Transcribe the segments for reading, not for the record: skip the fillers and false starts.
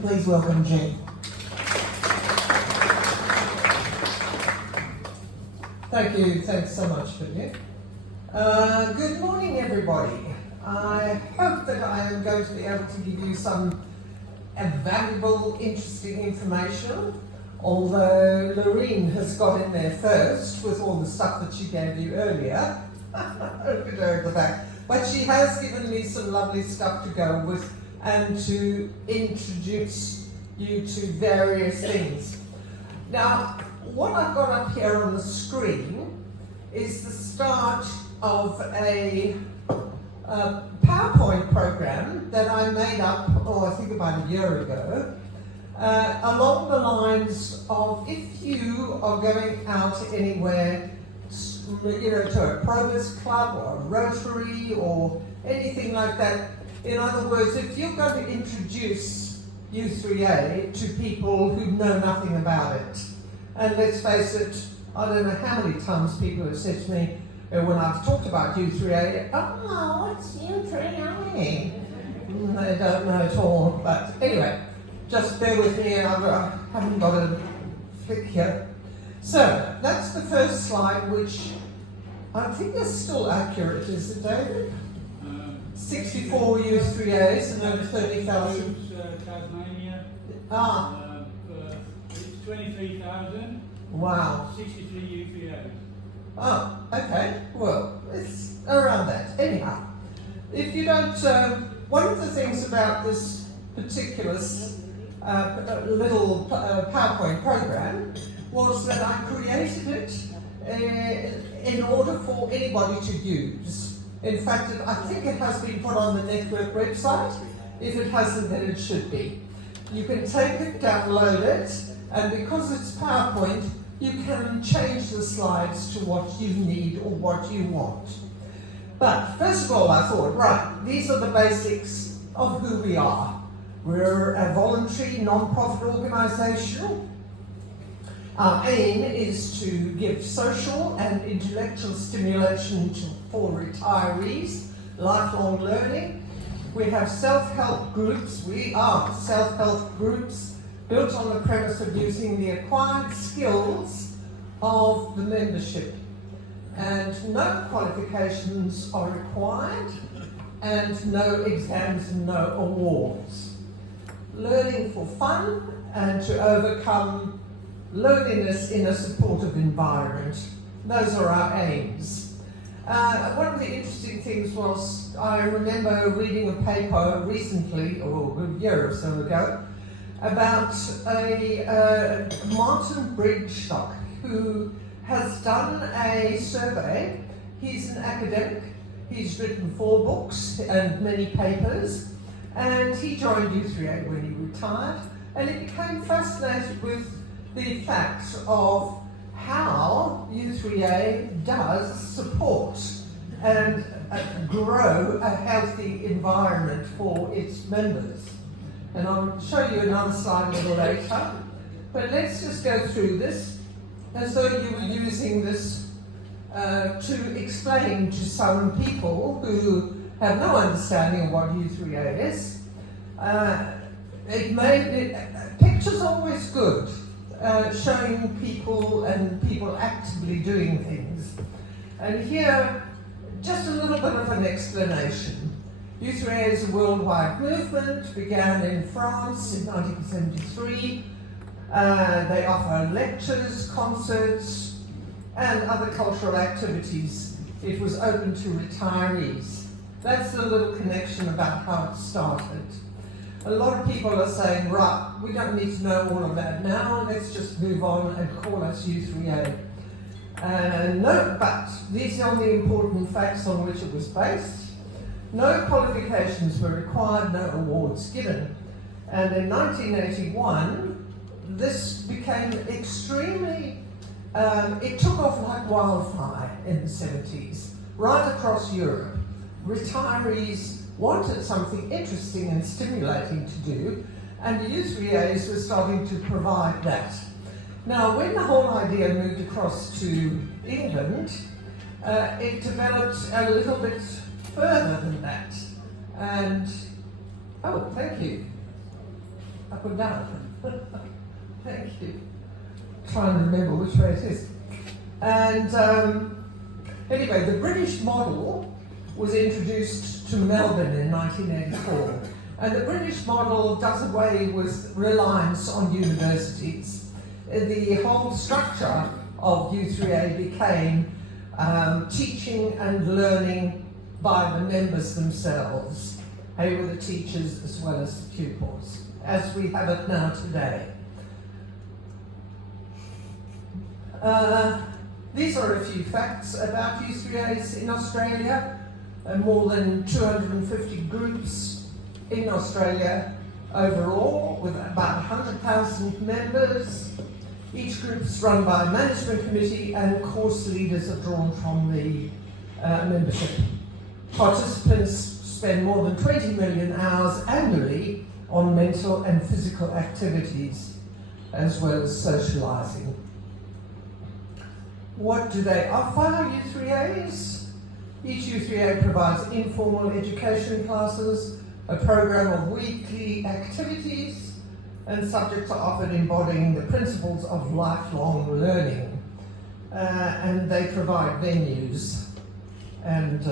please welcome Jen. Thank you, thanks so much, Vivian. Good morning, everybody. I hope that I am going to be able to give you some valuable, interesting information, although Lorene has got in there first with all the stuff that she gave you earlier. Look at her at the back. But she has given me some lovely stuff to go with and to introduce you to various things. Now, what I've got up here on the screen is the start of a PowerPoint program that I made up, I think about a year ago, along the lines of if you are going out anywhere, to a Probus Club or a Rotary or anything like that. In other words, if you're going to introduce U3A to people who know nothing about it, and let's face it, I don't know how many times people have said to me when I've talked about U3A, oh, what's U3A? They don't know at all. But anyway, just bear with me, and I haven't got a flick here. So, that's the first slide, which I think is still accurate, is it, David? 64 U3As and over 30,000. Tasmania. It's 23,000. Wow. 63 U3As. Oh, okay. Well, it's around that. Anyhow, if you don't, one of the things about this particular little PowerPoint program was that I created it in order for anybody to use. In fact, I think it has been put on the network website. If it hasn't, then it should be. You can take it, download it, and because it's PowerPoint, you can change the slides to what you need or what you want. But first of all, I thought, right, these are the basics of who we are. We're a voluntary, non-profit organisation. Our aim is to give social and intellectual stimulation for retirees, lifelong learning. We have self-help groups. We are self-help groups built on the premise of using the acquired skills of the membership. And no qualifications are required, and no exams and no awards. Learning for fun and to overcome loneliness in a supportive environment. Those are our aims. One of the interesting things was, I remember reading a paper recently, or a year or so ago, about a Martin Brigstock who has done a survey. He's an academic, he's written 4 books and many papers, and he joined U3A when he retired, and he became fascinated with the facts of how U3A does support and grow a healthy environment for its members. And I'll show you another slide a little later, but let's just go through this as though you were using this to explain to some people who have no understanding of what U3A is. Picture's always good. Showing people and people actively doing things. And here, just a little bit of an explanation. U3A is a worldwide movement, began in France in 1973. They offer lectures, concerts, and other cultural activities. It was open to retirees. That's the little connection about how it started. A lot of people are saying, right, we don't need to know all of that now, let's just move on and call us U3A. No, but these are the important facts on which it was based. No qualifications were required, no awards given. And in 1981, this became extremely, it took off like wildfire in the 70s, right across Europe. Retirees wanted something interesting and stimulating to do, and the U3As were starting to provide that. Now, when the whole idea moved across to England, it developed a little bit further than that. And, oh, thank you. Up and down. Thank you. Trying to remember which way it is. And anyway, the British model was introduced to Melbourne in 1984. And the British model does away with reliance on universities. The whole structure of U3A became teaching and learning by the members themselves. They were the teachers as well as the pupils, as we have it now today. These are a few facts about U3As in Australia. More than 250 groups in Australia overall, with about 100,000 members. Each group is run by a management committee, and course leaders are drawn from the membership. Participants spend more than 20 million hours annually on mental and physical activities, as well as socialising. What do they offer, U3As? Each U3A provides informal education classes, a program of weekly activities, and subjects are offered embodying the principles of lifelong learning. And they provide venues. And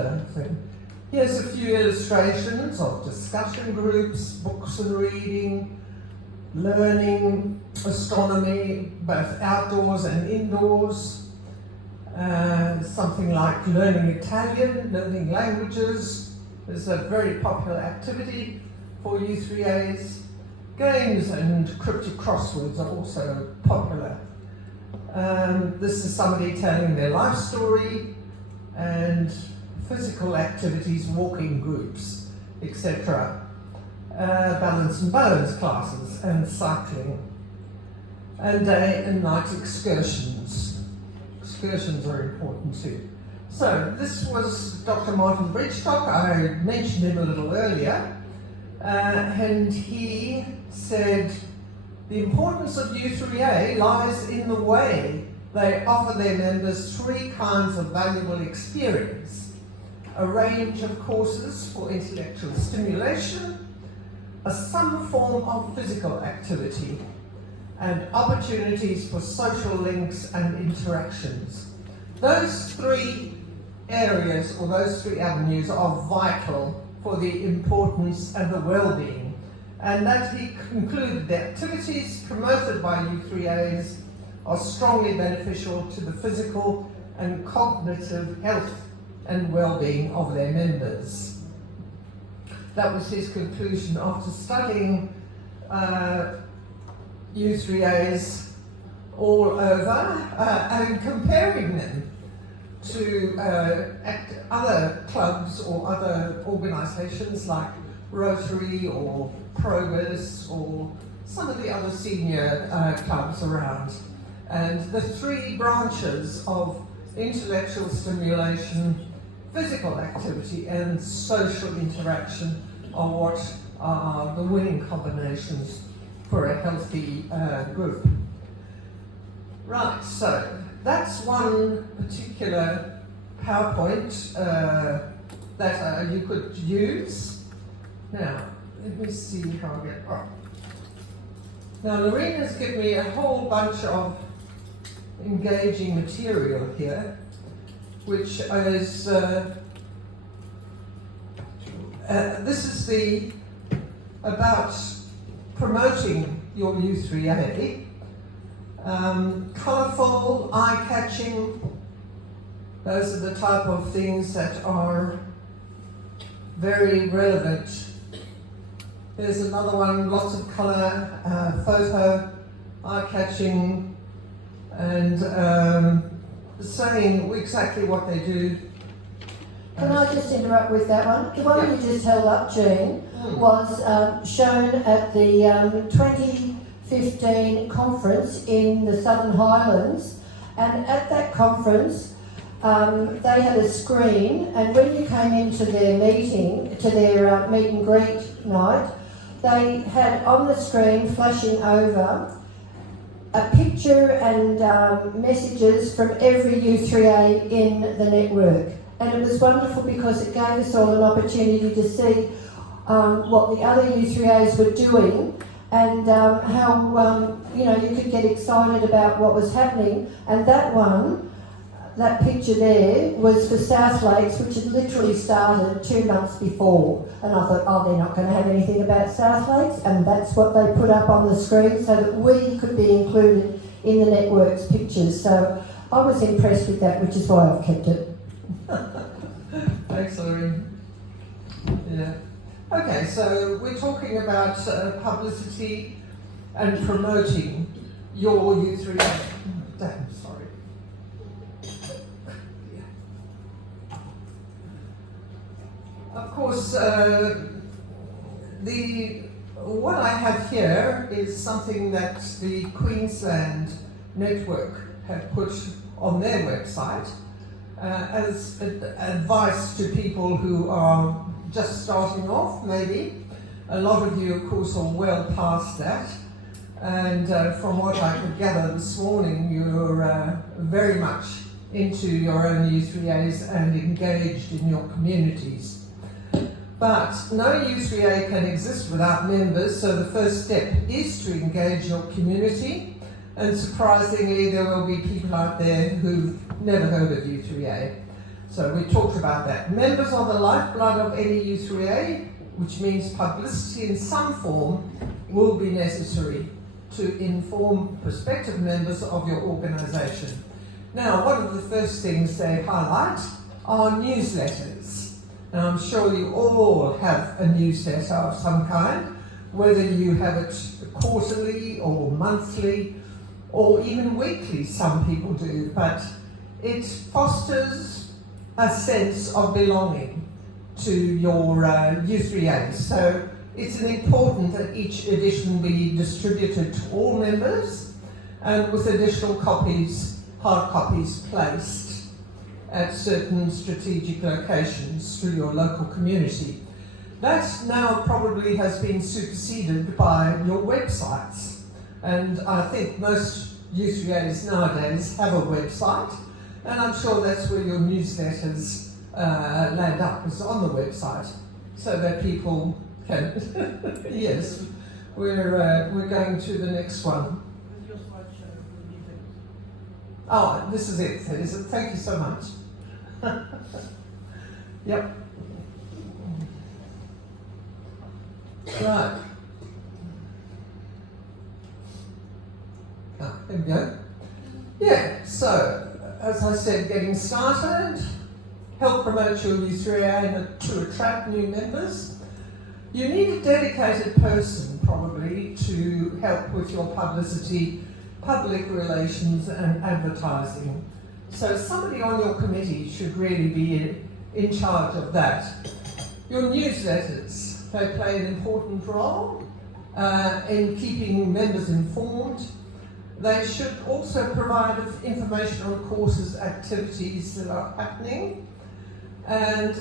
here's a few illustrations of discussion groups, books and reading, learning, astronomy, both outdoors and indoors. Something like learning Italian, learning languages is a very popular activity for U3As. Games and cryptic crosswords are also popular. This is somebody telling their life story, and physical activities, walking groups, etc. Balance and balance classes and cycling. And day and night excursions. Excursions are important too. So this was Dr. Martin Bridgestock. I mentioned him a little earlier. And he said, the importance of U3A lies in the way they offer their members three kinds of valuable experience: a range of courses for intellectual stimulation, some form of physical activity, and opportunities for social links and interactions. Those three areas, or those three avenues, are vital for the importance and the well-being. And that he concluded the activities promoted by U3As are strongly beneficial to the physical and cognitive health and well-being of their members. That was his conclusion after studying U3As all over and comparing them to other clubs or other organisations like Rotary or Progress or some of the other senior clubs around. And the three branches of intellectual stimulation, physical activity and social interaction are what are the winning combinations for a healthy group. Right, so that's one particular PowerPoint that you could use. Now, let me see how I get on. Now, Lorraine has given me a whole bunch of engaging material here, which is, this is about promoting your U3A. Colourful, eye-catching, those are the type of things that are very relevant. There's another one, lots of colour, photo, eye-catching, and saying exactly what they do. Can I just interrupt with that one? The one you just held up, Jean, was shown at the 2015 conference in the Southern Highlands, and at that conference they had a screen, and when you came into their meeting, to their meet and greet night, they had on the screen flashing over a picture and messages from every U3A in the network. And it was wonderful because it gave us all an opportunity to see what the other U3As were doing and how you could get excited about what was happening. And that picture there was for South Lakes, which had literally started 2 months before. And I thought, oh, they're not going to have anything about South Lakes, and that's what they put up on the screen so that we could be included in the network's pictures. So I was impressed with that, which is why I've kept it. Thanks, Lorraine. Yeah. Okay, so we're talking about publicity and promoting your U3A. Damn, sorry. Of course, what I have here is something that the Queensland Network have put on their website as advice to people who are just starting off, maybe. A lot of you, of course, are well past that. And from what I could gather this morning, you're very much into your own U3As and engaged in your communities. But no U3A can exist without members, so the first step is to engage your community. And surprisingly, there will be people out there who've never heard of U3A. So we talked about that. Members are the lifeblood of any U3A, which means publicity in some form will be necessary to inform prospective members of your organisation. Now, one of the first things they highlight are newsletters. Now, I'm sure you all have a newsletter of some kind, whether you have it quarterly or monthly or even weekly, some people do, but it fosters a sense of belonging to your U3A. So it's important that each edition be distributed to all members and with additional copies, hard copies, placed at certain strategic locations through your local community. That now probably has been superseded by your websites. And I think most U3As nowadays have a website, and I'm sure that's where your newsletters land up, is on the website, so that people can... Yes, we're going to the next one. Oh, this is it, is it? Thank you so much. Yep. Right. There we go. Yeah, so, as I said, getting started, help promote your U3A to attract new members. You need a dedicated person, probably, to help with your publicity, public relations and advertising. So somebody on your committee should really be in charge of that. Your newsletters, they play an important role in keeping members informed. They should also provide information on courses, activities that are happening, and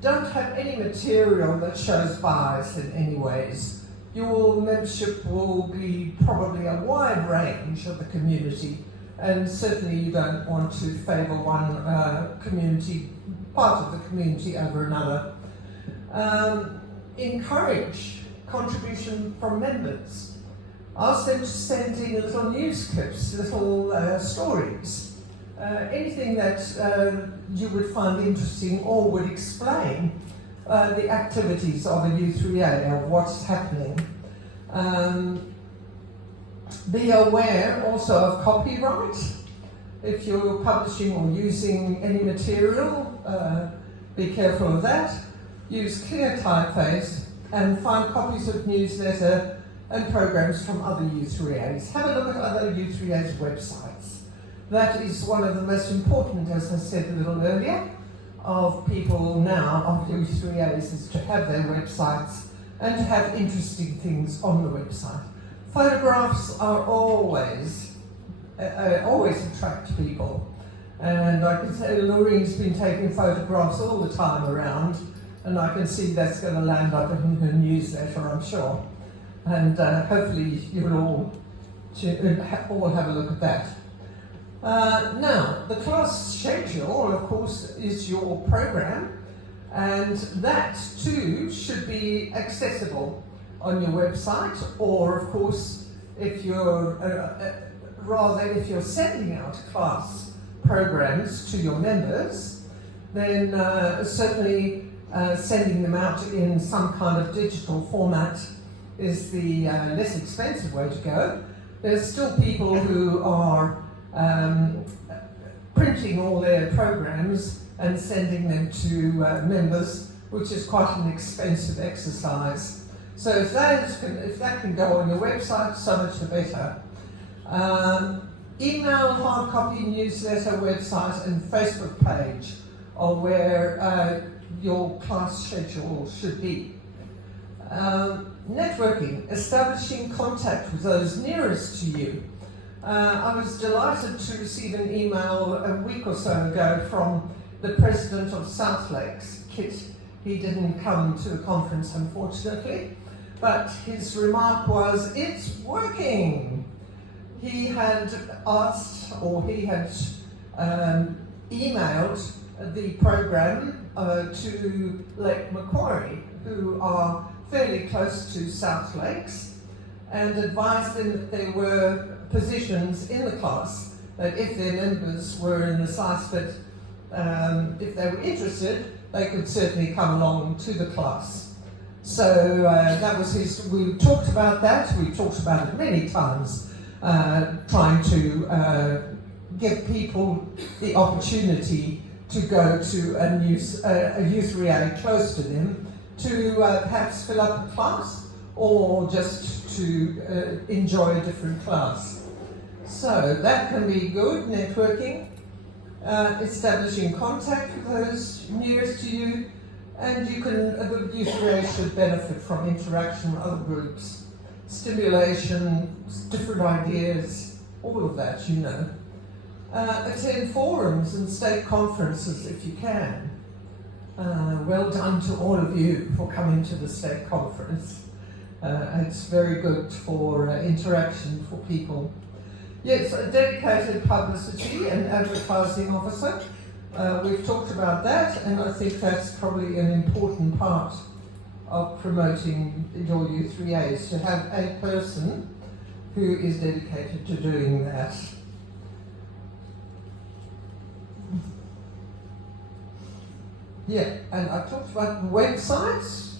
don't have any material that shows bias in any ways. Your membership will be probably a wide range of the community, and certainly you don't want to favour one part of the community over another. Encourage contribution from members. Ask them to send in little news clips, little stories, anything that you would find interesting or would explain the activities of a U3A or what's happening. Be aware also of copyright. If you're publishing or using any material, be careful of that. Use clear typeface and find copies of newsletter and programs from other U3As. Have a look at other U3As' websites. That is one of the most important, as I said a little earlier, of people now, of U3As, is to have their websites and to have interesting things on the website. Photographs are always attract people. And I can say Lorraine's been taking photographs all the time around, and I can see that's going to land up in her newsletter, I'm sure. And hopefully you'll all have a look at that. Now, the class schedule, of course, is your program, and that too should be accessible on your website, or of course, if you're if you're sending out class programs to your members, then certainly sending them out in some kind of digital format is the less expensive way to go. There's still people who are printing all their programs and sending them to members, which is quite an expensive exercise. So if that can go on your website, so much the better. Email, hard copy, newsletter, website and Facebook page are where your class schedule should be. Networking, establishing contact with those nearest to you. I was delighted to receive an email a week or so ago from the president of South Lakes, Kit. He didn't come to the conference, unfortunately, but his remark was, "It's working." He had asked, or he had emailed the program to Lake Macquarie, who are fairly close to South Lakes, and advised them that there were positions in the class that if their members were in the size that if they were interested, they could certainly come along to the class. So that was his, we talked about that, we talked about it many times, trying to give people the opportunity to go to a U3A close to them, to perhaps fill up a class, or just to enjoy a different class. So that can be good, networking, establishing contact with those nearest to you, and you can, the U3A should benefit from interaction with other groups, stimulation, different ideas, all of that, you know. Attend forums and state conferences if you can. Well done to all of you for coming to the state conference. It's very good for interaction for people. Yes, a dedicated publicity and advertising officer. We've talked about that, and I think that's probably an important part of promoting your U3As, to have a person who is dedicated to doing that. Yeah, and I talked about websites.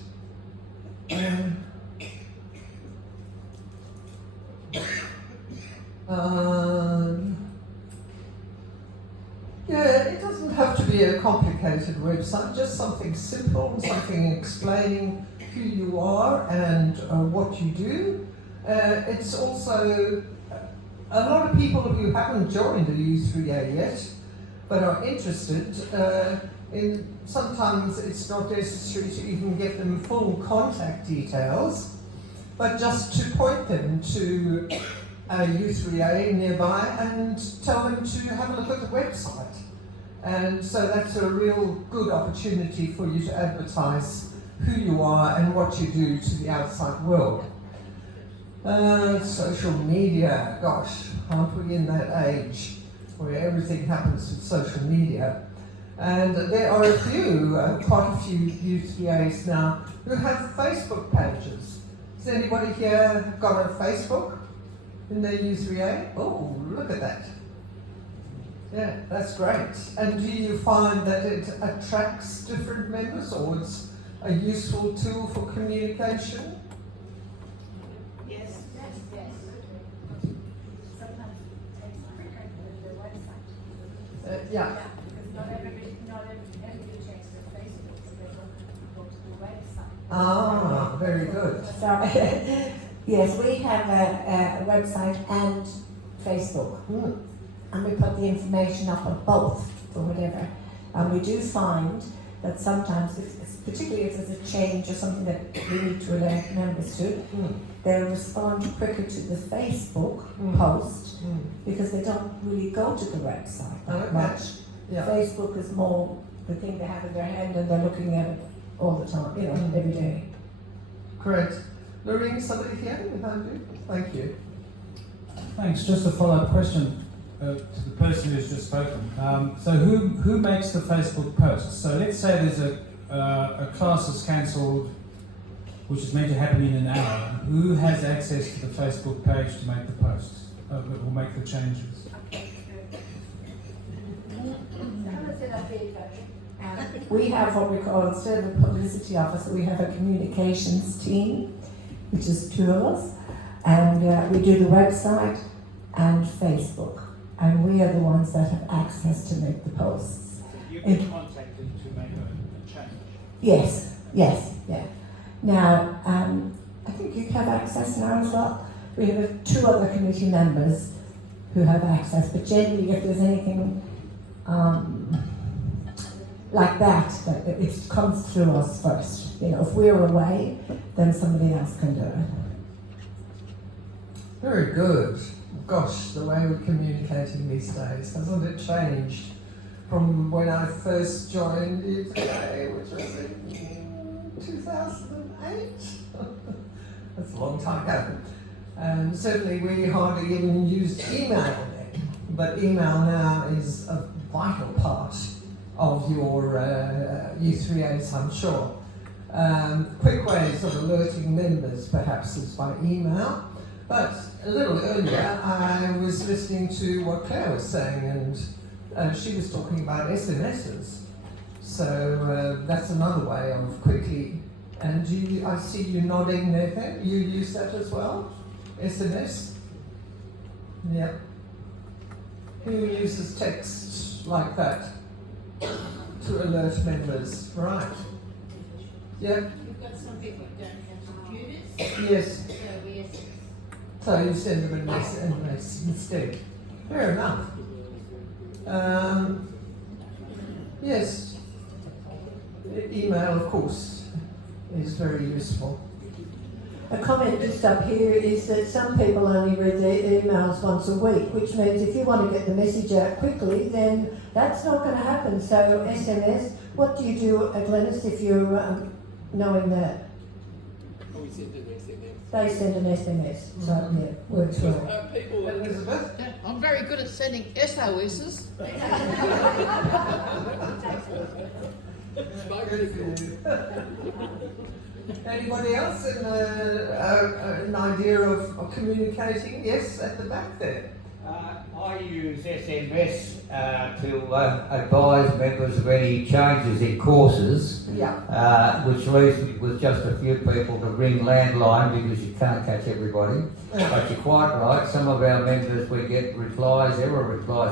Yeah, it doesn't have to be a complicated website, just something simple, something explaining who you are and what you do. It's also a lot of people who haven't joined the U3A yet, but are interested. Sometimes it's not necessary to even get them full contact details, but just to point them to a U3A nearby and tell them to have a look at the website. And so that's a real good opportunity for you to advertise who you are and what you do to the outside world. Social media, gosh, aren't we in that age where everything happens with social media? And there are quite a few U3As now who have Facebook pages. Has anybody here got a Facebook in their U3A? Oh, look at that. Yeah, that's great. And do you find that it attracts different members, or it's a useful tool for communication? Yes. Sometimes it's quicker than the website. Yeah. Because not everybody checks their Facebook, so they don't go to the website. Ah, very good. So, yes, we have a website and Facebook, and we put the information up on both or whatever. And we do find that sometimes, particularly if there's a change or something that we need to alert members to, they'll respond quicker to the Facebook post because they don't really go to the website that much. Yeah. Facebook is more the thing they have in their hand and they're looking at it all the time, every day. Great. Lorraine, somebody here behind you? Thank you. Thanks. Just a follow-up question to the person who's just spoken. So who makes the Facebook posts? So let's say there's a class is cancelled which is meant to happen in an hour, who has access to the Facebook page to make the posts or make the changes? We have what we call, instead of a publicity officer, we have a communications team, which is 2 of us, and we do the website and Facebook, and we are the ones that have access to make the posts. You've been contacted to make a change? Yes, yeah. Now, I think you have access now as well. We have 2 other committee members who have access, but generally if there's anything like that it comes through us first. You know, if we're away, then somebody else can do it. Very good. Gosh, the way we're communicating these days, hasn't it changed from when I first joined U3A, which was in 2008? That's a long time ago. And certainly we hardly even used email then, but email now is a vital part of your U3As, I'm sure. Quick ways of alerting members perhaps is by email, but a little earlier I was listening to what Claire was saying, and she was talking about SMSs. So that's another way of quickly, and I see you nodding there, Claire. You use that as well? SMS? Yep. Who uses text like that to alert members? Right. Yep. We've got some people who don't have computers. Yes. So we SMS. So you send them an SMS instead. Fair enough. Yes. Email, of course, is very useful. A comment just up here is that some people only read their emails once a week, which means if you want to get the message out quickly, then that's not going to happen. So SMS, what do you do, Glenys, if you're knowing that? We send an SMS. They send an SMS, so yeah, works well. People, Elizabeth? I'm very good at sending SOSs. Anybody else an idea of communicating? Yes, at the back there. I use SMS to advise members of any changes in courses, which leaves me with just a few people to ring landline because you can't catch everybody. But you're quite right, some of our members, we get replies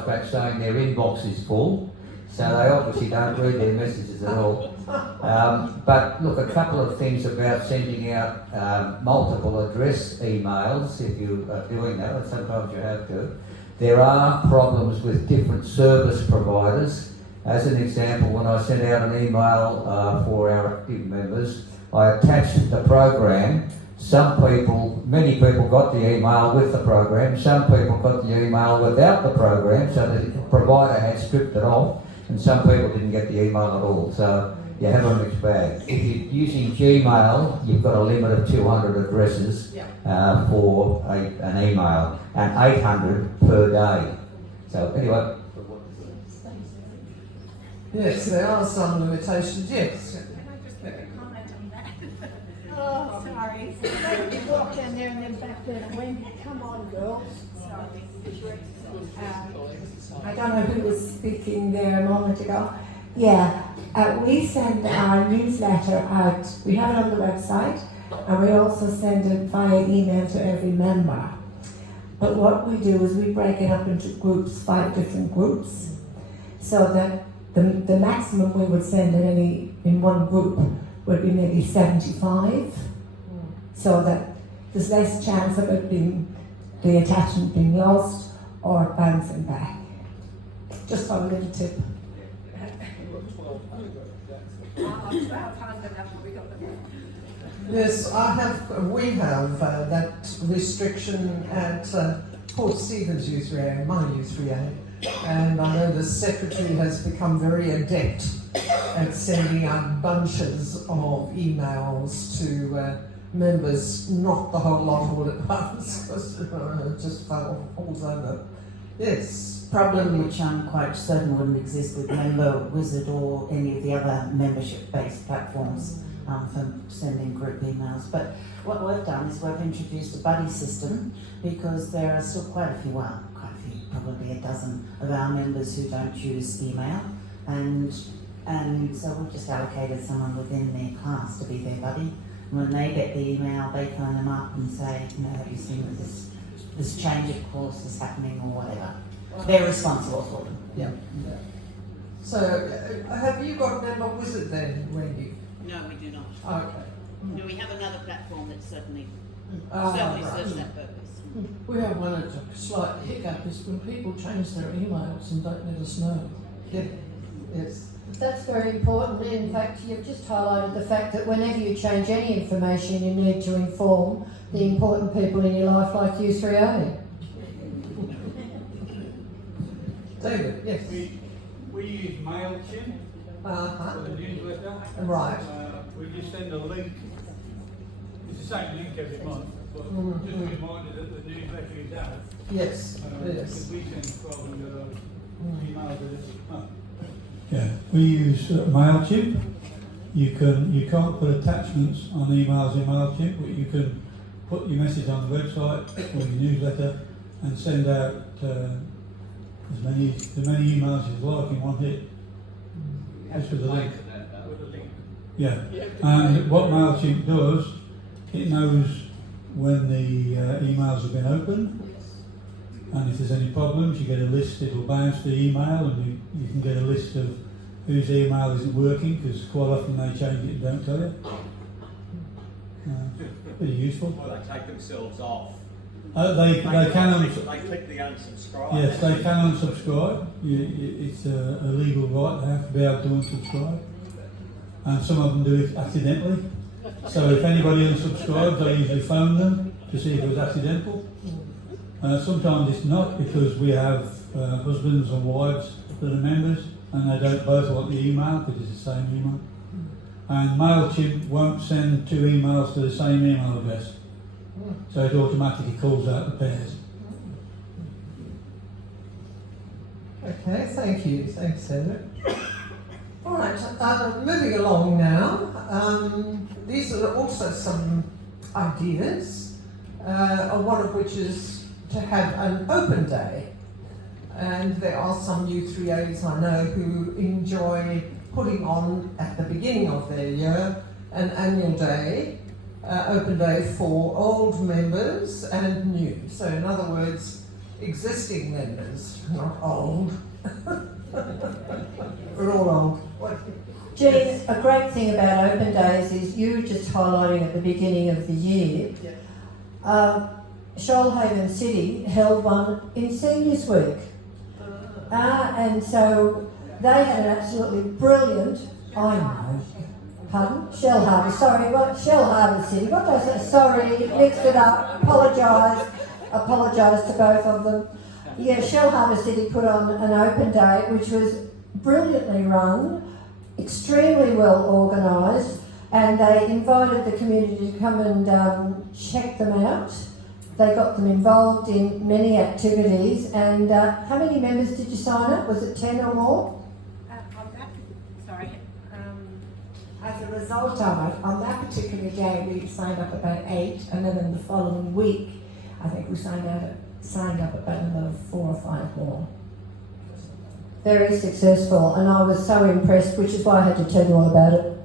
back saying their inbox is full, so they obviously don't read their messages at all. But look, a couple of things about sending out multiple address emails, if you are doing that, and sometimes you have to. There are problems with different service providers. As an example, when I sent out an email for our active members, I attached the program. Many people got the email with the program, some people got the email without the program, so the provider had stripped it off, and some people didn't get the email at all. So you have a mixed bag. If you're using Gmail, you've got a limit of 200 addresses for an email, and 800 per day. So anyway. Yes, there are some limitations, yes. Can I just make a comment on that? Oh, sorry. You walk down there and then back there and went, come on, girls. Sorry. I don't know who was speaking there a moment ago. Yeah, we send our newsletter out. We have it on the website, and we also send it via email to every member. But what we do is we break it up into groups, 5 different groups, so that the maximum we would send in one group would be maybe 75, so that there's less chance of it the attachment being lost or bouncing back. Just a little tip. Yes, we have that restriction at Port Stephens U3A, my U3A, and I know the secretary has become very adept at sending out bunches of emails to members, not the whole lot all at once, because it just falls over. Yes. Problem which I'm quite certain wouldn't exist with Member Wizard or any of the other membership-based platforms for sending group emails. But what we've done is we've introduced a buddy system because there are still quite a few, probably a dozen of our members who don't use email, and so we've just allocated someone within their class to be their buddy. And when they get the email, they phone them up and say, have you seen that this change of course is happening or whatever. They're responsible for them. Yeah. So, have you got Member Wizard then, Wendy? No, we do not. Okay. No, we have another platform that certainly Right. serves that purpose. We have one a slight hiccup is when people change their emails and don't let us know. Yeah. Yes. That's very important. In fact, you've just highlighted the fact that whenever you change any information, you need to inform the important people in your life, like U3A. David, yes. We use MailChimp Uh-huh. for the newsletter. Right. We just send a link. It's the same link every month, but just a reminder that the newsletter is out. Yes. Because Yes. we send 1,200 emails a month. Yeah, we use MailChimp. You can't put attachments on emails in MailChimp, but you can put your message on the website or your newsletter and send out as many emails as you like in one hit. Just with a link. Yeah, and what MailChimp does, it knows when the emails have been opened, and if there's any problems, you get a list. It'll bounce the email, and you can get a list of whose email isn't working, because quite often they change it and don't tell you. Pretty useful. Or they take themselves off. They can they click the unsubscribe. Yes, they can unsubscribe. It's a legal right. They have to be able to unsubscribe, and some of them do it accidentally. So if anybody unsubscribes, I usually phone them to see if it was accidental. Sometimes it's not, because we have husbands and wives that are members, and they don't both want the email because it's the same email. And MailChimp won't send two emails to the same email address, so it automatically calls out the pairs. Okay, thank you. Thanks, David. All right, moving along now. These are also some ideas, one of which is to have an open day. And there are some U3As I know who enjoy putting on, at the beginning of their year, an annual day, open day for old members and new. So in other words, existing members, not old. We're all old. Jean, a great thing about open days is you just highlighting at the beginning of the year. Shoalhaven City held one in Seniors Week. And so they had an absolutely brilliant, I know, pardon? Shellharbour, sorry, what? Shellharbour City, what did I say? Sorry, mixed it up, apologise to both of them. Yeah, Shellharbour City put on an open day which was brilliantly run, extremely well organised, and they invited the community to come and check them out. They got them involved in many activities, and how many members did you sign up? Was it 10 or more? As a result of it, on that particular day we signed up about 8, and then in the following week, I think we signed up about another 4 or 5 more. Very successful, and I was so impressed, which is why I had to tell you all about it.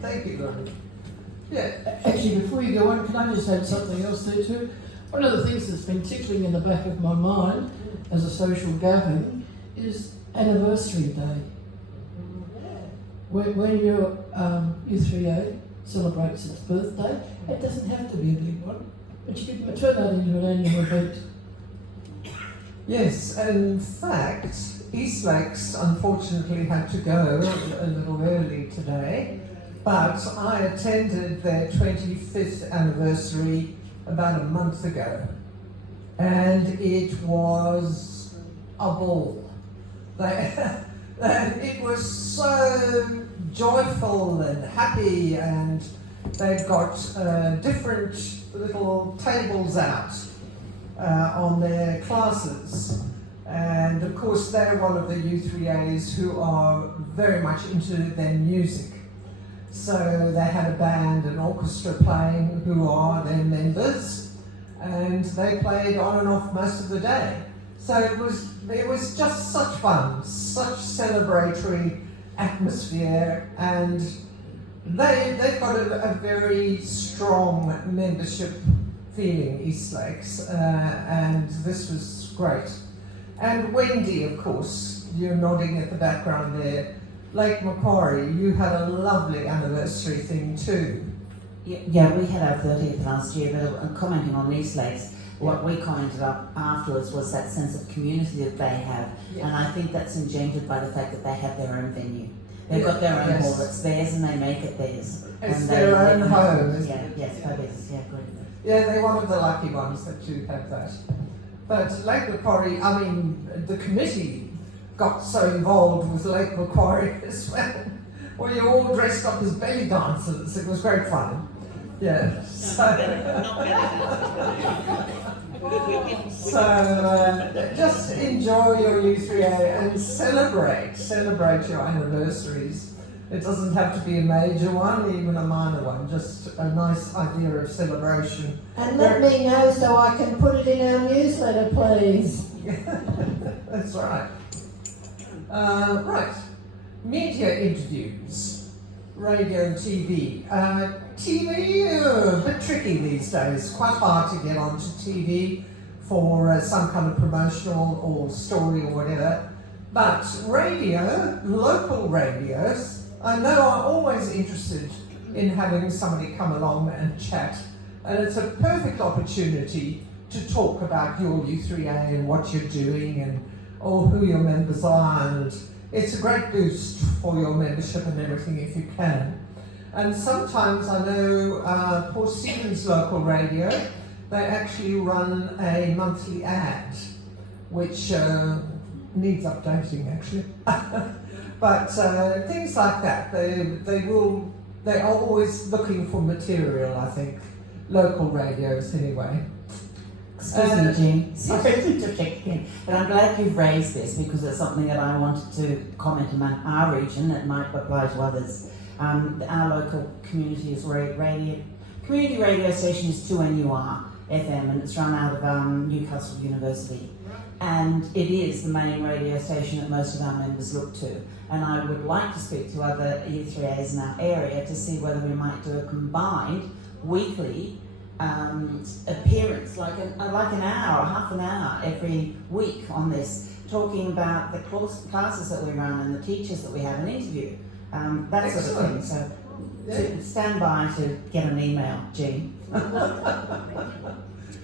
Thank you, Gordon. Yeah. Actually, before you go on, can I just add something else there too? One of the things that's been tickling in the back of my mind as a social gathering is anniversary day. When your U3A celebrates its birthday, it doesn't have to be a big one, but you can turn that into an annual event. Yes, in fact, East Lakes unfortunately had to go a little early today, but I attended their 25th anniversary about a month ago, and it was a ball. It was so joyful and happy, and they've got different little tables out on their classes, and of course they're one of the U3As who are very much into their music. So they had a band and orchestra playing who are their members, and they played on and off most of the day. So it was just such fun, such celebratory atmosphere, and they've got a very strong membership feeling, East Lakes, and this was great. And Wendy, of course, you're nodding at the background there. Lake Macquarie, you had a lovely anniversary thing too. Yeah, we had our 30th last year, but commenting on East Lakes, what we commented up afterwards was that sense of community that they have, and I think that's engendered by the fact that they have their own venue. They've got their own hall that's theirs, and they make it theirs. It's and their own home. Yeah, yes, fabulous. Yeah, good. Yeah, they're one of the lucky ones that do have that. But Lake Macquarie, I mean, the committee got so involved with Lake Macquarie as well. Well, you're all dressed up as belly dancers. It was great fun. Yeah. So just enjoy your U3A and celebrate your anniversaries. It doesn't have to be a major one, even a minor one, just a nice idea of celebration. And let me know so I can put it in our newsletter, please. That's right. Right. Media interviews, radio and TV. TV, a bit tricky these days. Quite hard to get onto TV for some kind of promotional or story or whatever. But radio, local radios, I know I'm always interested in having somebody come along and chat. And it's a perfect opportunity to talk about your U3A and what you're doing and or who your members are, and it's a great boost for your membership and everything if you can. And sometimes I know Port Stevens local radio, they actually run a monthly ad, which needs updating actually. But things like that, they are always looking for material, I think, local radios anyway. Excuse me, Jean. Sorry to interject again, but I'm glad you've raised this because it's something that I wanted to comment on our region that might apply to others. Our local community radio station is 2NUR FM, and it's run out of Newcastle University. And it is the main radio station that most of our members look to. And I would like to speak to other U3As in our area to see whether we might do a combined weekly appearance, like an hour, half an hour every week on this, talking about the classes that we run and the teachers that we have, an interview, that sort of thing. So stand by to get an email, Jean.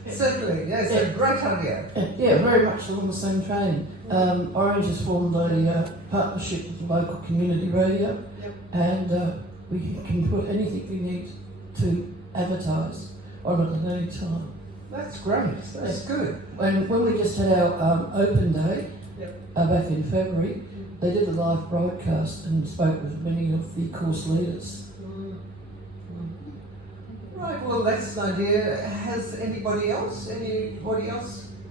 Certainly, yes, a great idea. Yeah, very much along the same train. Orange has formed a partnership with the local community radio, and we can put anything we need to advertise on it at any time. That's great, that's good. And when we just had our open day back in February, they did a live broadcast and spoke with many of the course leaders. Right, well that's an idea. Has anybody else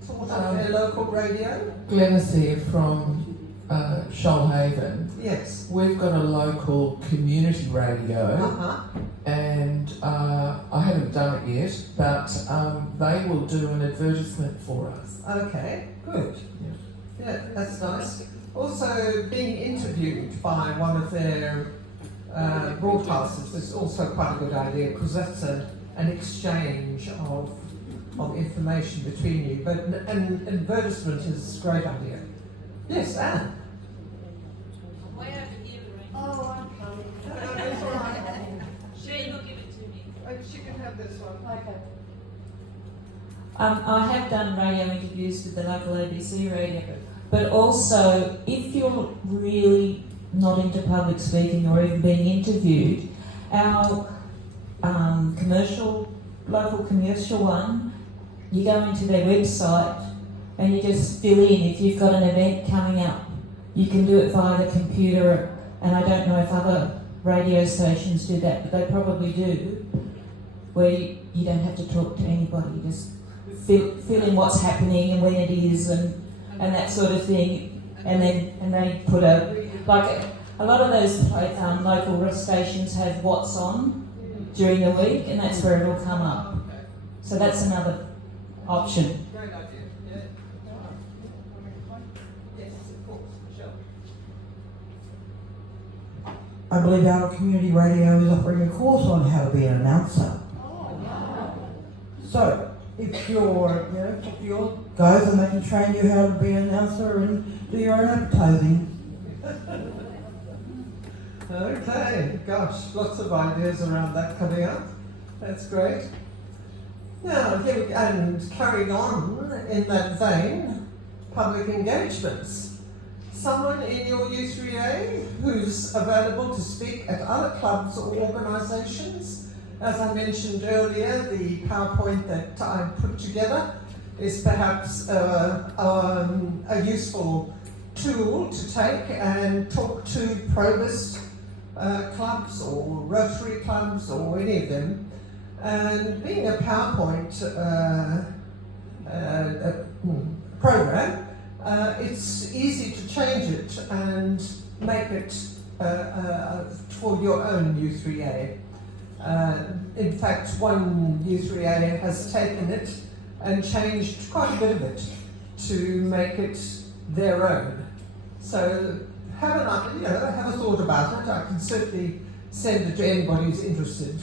thought of their local radio? Glenys here from Shoalhaven. Yes. We've got a local community radio, and I haven't done it yet, but they will do an advertisement for us. Okay, good. Yeah, that's nice. Also, being interviewed by one of their broadcasters is also quite a good idea because that's an exchange of information between you. But an advertisement is a great idea. Yes, Anne. Way over here, Lorraine. Oh, I'm coming. She will give it to me. She can have this one. Okay. I have done radio interviews with the local ABC radio, but also if you're really not into public speaking or even being interviewed, our local commercial one, you go into their website and you just fill in if you've got an event coming up. You can do it via the computer, and I don't know if other radio stations do that, but they probably do, where you don't have to talk to anybody, you just fill in what's happening and when it is and that sort of thing, and they put a lot of those local stations have what's on during the week, and that's where it will come up. So that's another option. Great idea. Yeah. Yes, of course, Michelle. I believe our community radio is offering a course on how to be an announcer. So, if you're, talk to your guys and they can train you how to be an announcer and do your own advertising. Okay, gosh, lots of ideas around that coming up. That's great. Now, here we go, and carrying on in that vein, public engagements. Someone in your U3A who's available to speak at other clubs or organisations. As I mentioned earlier, the PowerPoint that I put together is perhaps a useful tool to take and talk to Probist clubs or Rotary clubs or any of them. And being a PowerPoint program, it's easy to change it and make it for your own U3A. In fact, one U3A has taken it and changed quite a bit of it to make it their own. So have a thought about it. I can certainly send it to anybody who's interested.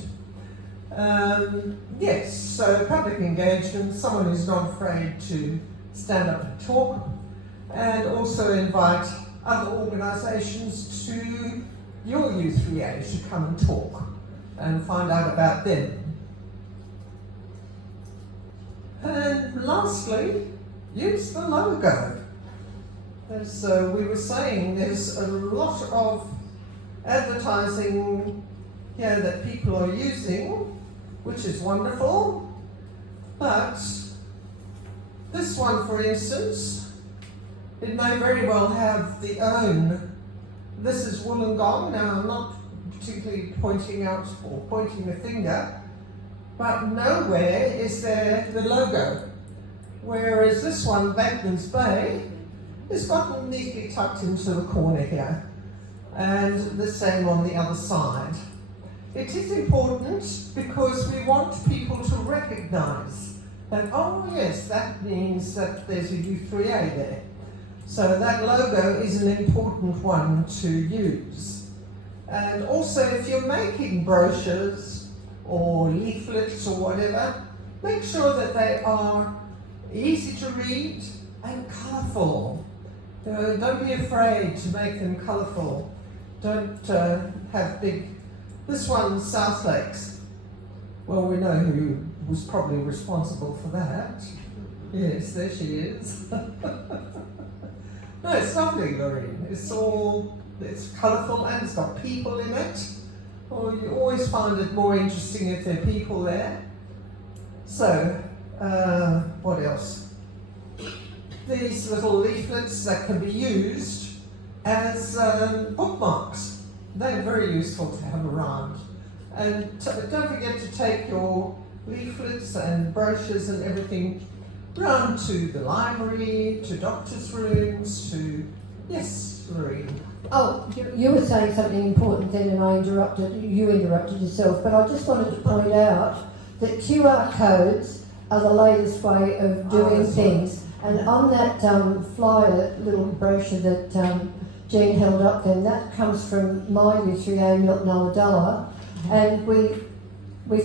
Yes, so public engagement, someone who's not afraid to stand up and talk, and also invite other organisations to your U3A to come and talk and find out about them. And lastly, use the logo. As we were saying, there's a lot of advertising here that people are using, which is wonderful, but this one, for instance, it may very well have the own, this is Wollongong. Now, I'm not particularly pointing out or pointing the finger, but nowhere is there the logo, whereas this one, Bankman's Bay, is gotten neatly tucked into the corner here, and the same on the other side. It is important because we want people to recognise that, oh yes, that means that there's a U3A there. So that logo is an important one to use. And also, if you're making brochures or leaflets or whatever, make sure that they are easy to read and colourful. Don't be afraid to make them colourful. Don't have big... This one, South Lakes. Well, we know who was probably responsible for that. Yes, there she is. No, it's lovely, Lorraine. It's colourful and it's got people in it. Well, you always find it more interesting if there are people there. So, what else? These little leaflets that can be used as bookmarks. They're very useful to have around. And don't forget to take your leaflets and brochures and everything round to the library, to doctors' rooms, to... Yes, Lorraine. Oh, you were saying something important then and you interrupted yourself, but I just wanted to point out that QR codes are the latest way of doing things. And on that flyer, little brochure that Jean held up then, that comes from my U3A, Milton Ulladulla, and we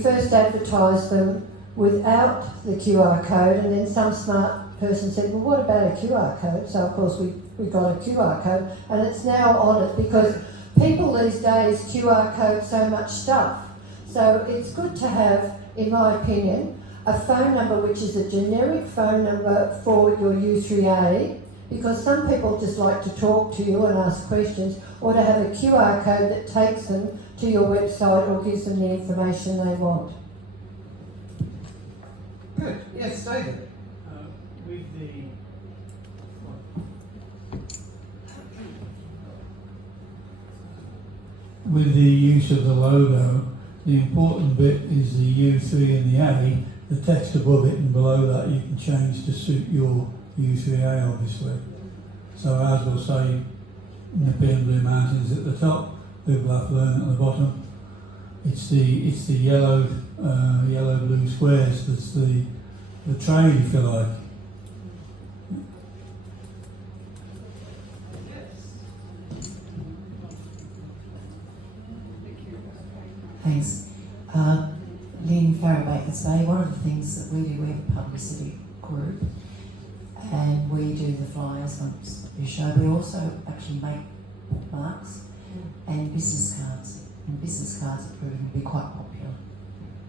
first advertised them without the QR code, and then some smart person said, well, what about a QR code? So of course we got a QR code, and it's now on it because people these days QR code so much stuff. So it's good to have, in my opinion, a phone number which is a generic phone number for your U3A, because some people just like to talk to you and ask questions, or to have a QR code that takes them to your website or gives them the information they want. Good. Yes, David. With the use of the logo, the important bit is the U3 and the A. The text above it and below that you can change to suit your U3A, obviously. So ours will say Nepean Blue Mountains at the top, Bluff-Learn at the bottom. It's the yellow blue squares that's the train, if you like. Thanks. Lynn Farrabakers Bay, one of the things that we do, we have a publicity group and we do the flyers once you show. We also actually make bookmarks and business cards. And business cards are proving to be quite popular.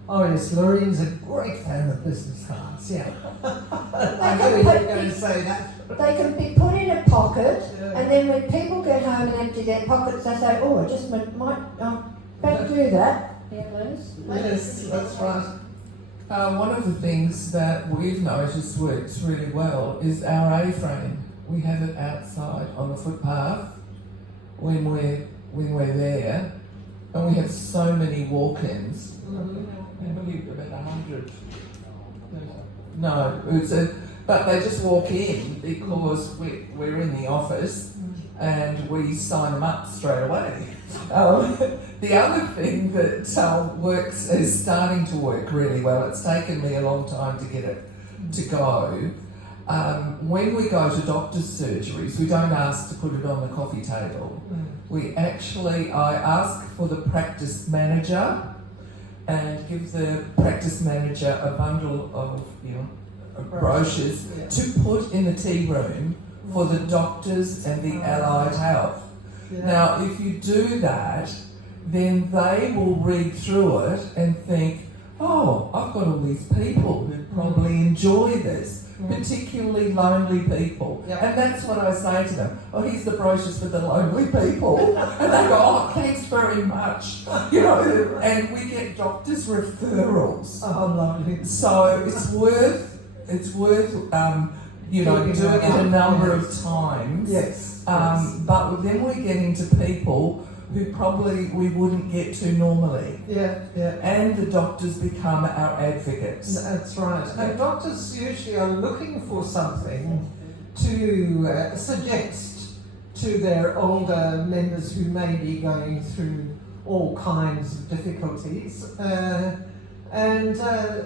Oh yes, Lorraine's a great fan of business cards, yeah. I knew you were going to say that. They can be put in a pocket, and then when people get home and empty their pockets, they say, oh, I just might better do that. Yeah, Liz? Yes, that's right. One of the things that we've noticed works really well is our A-frame. We have it outside on the footpath when we're there, and we have so many walk-ins. I believe about 100. No, but they just walk in because we're in the office and we sign them up straight away. The other thing that is starting to work really well, it's taken me a long time to get it to go. When we go to doctor's surgeries, we don't ask to put it on the coffee table. I ask for the practice manager and give the practice manager a bundle of brochures to put in the tea room for the doctors and the allied health. Now, if you do that, then they will read through it and think, oh, I've got all these people who probably enjoy this, particularly lonely people. And that's what I say to them. Oh, here's the brochures for the lonely people. And they go, oh, thanks very much. And we get doctors' referrals. Oh, lovely. So it's worth doing it a number of times. Yes. But then we're getting to people who probably we wouldn't get to normally. And the doctors become our advocates. That's right. And doctors usually are looking for something to suggest to their older members who may be going through all kinds of difficulties. And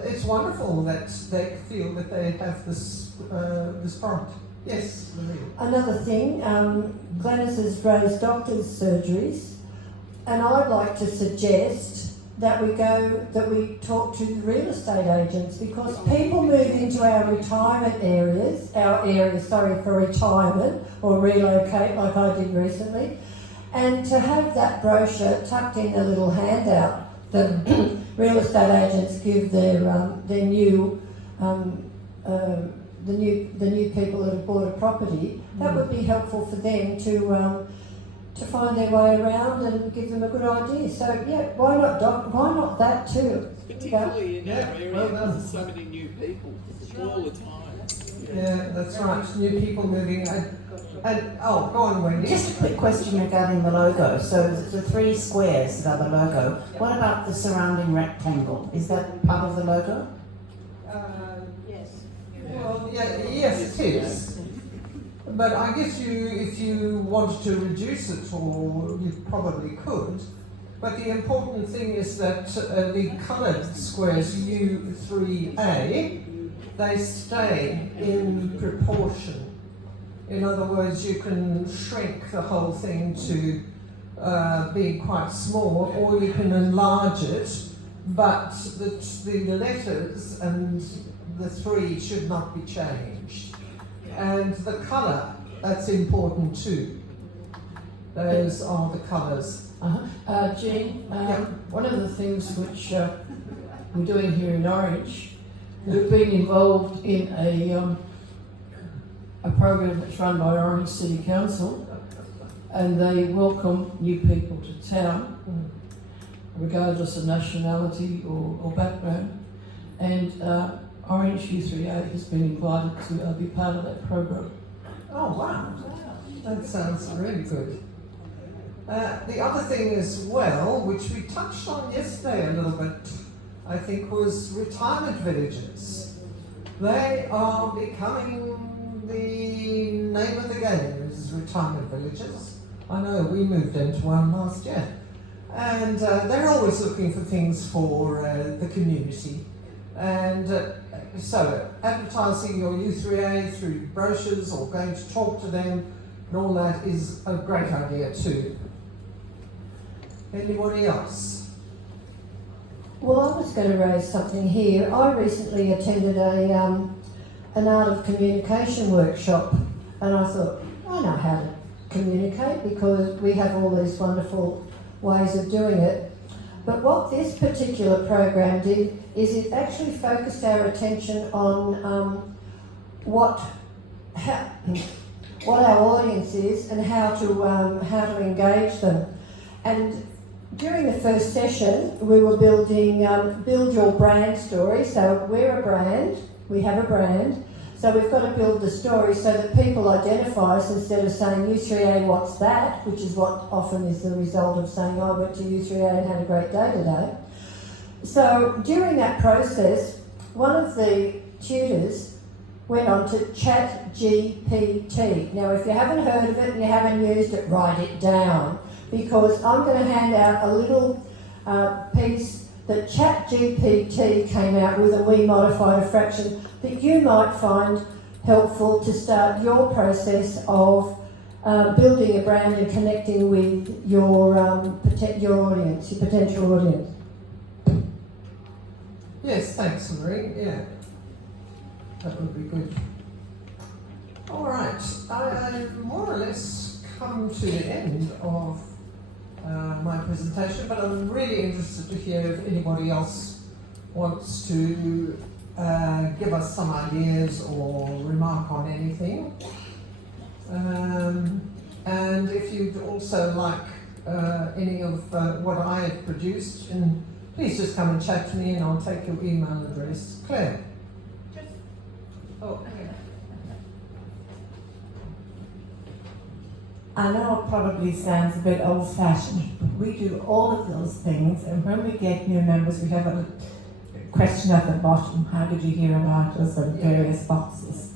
it's wonderful that they feel that they have this product. Yes, Maria. Another thing, Glenys has raised doctors' surgeries, and I'd like to suggest that we talk to the real estate agents, because people move into our retirement areas, for retirement or relocate like I did recently, and to have that brochure tucked in a little handout that real estate agents give their new the new people that have bought a property, that would be helpful for them to find their way around and give them a good idea. So why not that too? Particularly in our area, there's so many new people all the time. Yeah, that's right. New people moving. And go on, Wendy. Just a quick question regarding the logo. So the 3 squares that are the logo, what about the surrounding rectangle? Is that part of the logo? Yes. Well, yes, it is. But I guess if you wanted to reduce it, or you probably could. But the important thing is that the coloured squares U3A, they stay in proportion. In other words, you can shrink the whole thing to be quite small, or you can enlarge it, but the letters and the 3 should not be changed. And the colour, that's important too. Those are the colours. Jean, one of the things which we're doing here in Orange, we've been involved in a program that's run by Orange City Council, and they welcome new people to town, regardless of nationality or background. And Orange U3A has been invited to be part of that program. Oh wow, that sounds really good. The other thing as well, which we touched on yesterday a little bit, I think, was retirement villages. They are becoming the name of the game, is retirement villages. I know we moved into one last year. And they're always looking for things for the community. And so advertising your U3A through brochures or going to talk to them and all that is a great idea too. Anybody else? Well, I was going to raise something here. I recently attended an art of communication workshop, and I thought, I know how to communicate because we have all these wonderful ways of doing it. But what this particular program did is it actually focused our attention on what our audience is and how to engage them. And during the first session, we were building build your brand story. So we're a brand, we have a brand. So we've got to build the story so that people identify us instead of saying U3A, what's that? Which is what often is the result of saying, I went to U3A and had a great day today. So during that process, one of the tutors went on to ChatGPT. Now, if you haven't heard of it and you haven't used it, write it down, because I'm going to hand out a little piece that ChatGPT came out with, and we modified a fraction that you might find helpful to start your process of building a brand and connecting with your audience, your potential audience. Yes, thanks, Marie. Yeah, that would be good. All right, I more or less come to the end of my presentation, but I'm really interested to hear if anybody else wants to give us some ideas or remark on anything. And if you'd also like any of what I have produced, and please just come and chat to me and I'll take your email address. Claire? I know it probably sounds a bit old-fashioned, but we do all of those things, and when we get new members, we have a question at the bottom, how did you hear about us, and various boxes.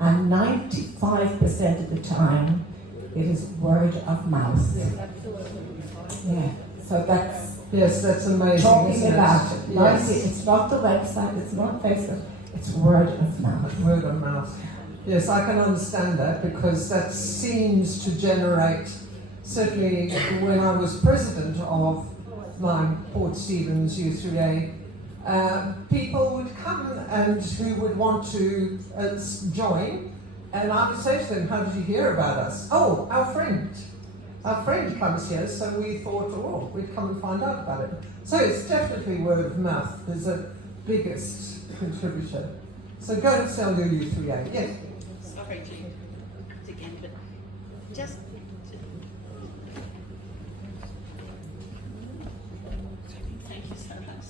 And 95% of the time, it is word of mouth. Yeah, so that's... Yes, that's amazing. Talking about it. Yes. It's not the website, it's not Facebook, it's word of mouth. Word of mouth. Yes, I can understand that because that seems to generate, certainly when I was president of my Port Stephens U3A, people would come and who would want to join, and I would say to them, how did you hear about us? Oh, our friend comes here, so we thought, oh, we'd come and find out about it. So it's definitely word of mouth is the biggest contributor. So go and sell your U3A. Yes. Sorry to interrupt again, but just thank you so much.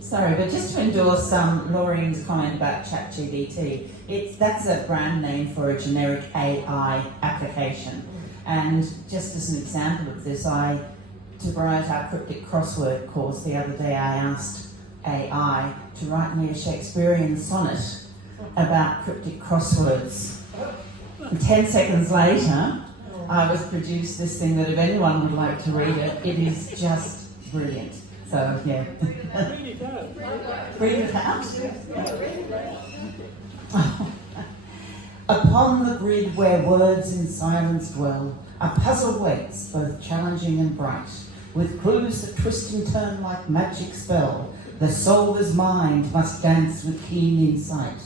Sorry, but just to endorse Laureen's comment about ChatGPT, that's a brand name for a generic AI application. And just as an example of this, to write our cryptic crossword course the other day, I asked AI to write me a Shakespearean sonnet about cryptic crosswords. And 10 seconds later, I was produced this thing that if anyone would like to read it, it is just brilliant. So, yeah. Read it out. Upon the grid where words in silence dwell, a puzzle waits, both challenging and bright, with clues that twist and turn like magic spell. The soulless mind must dance with keen insight.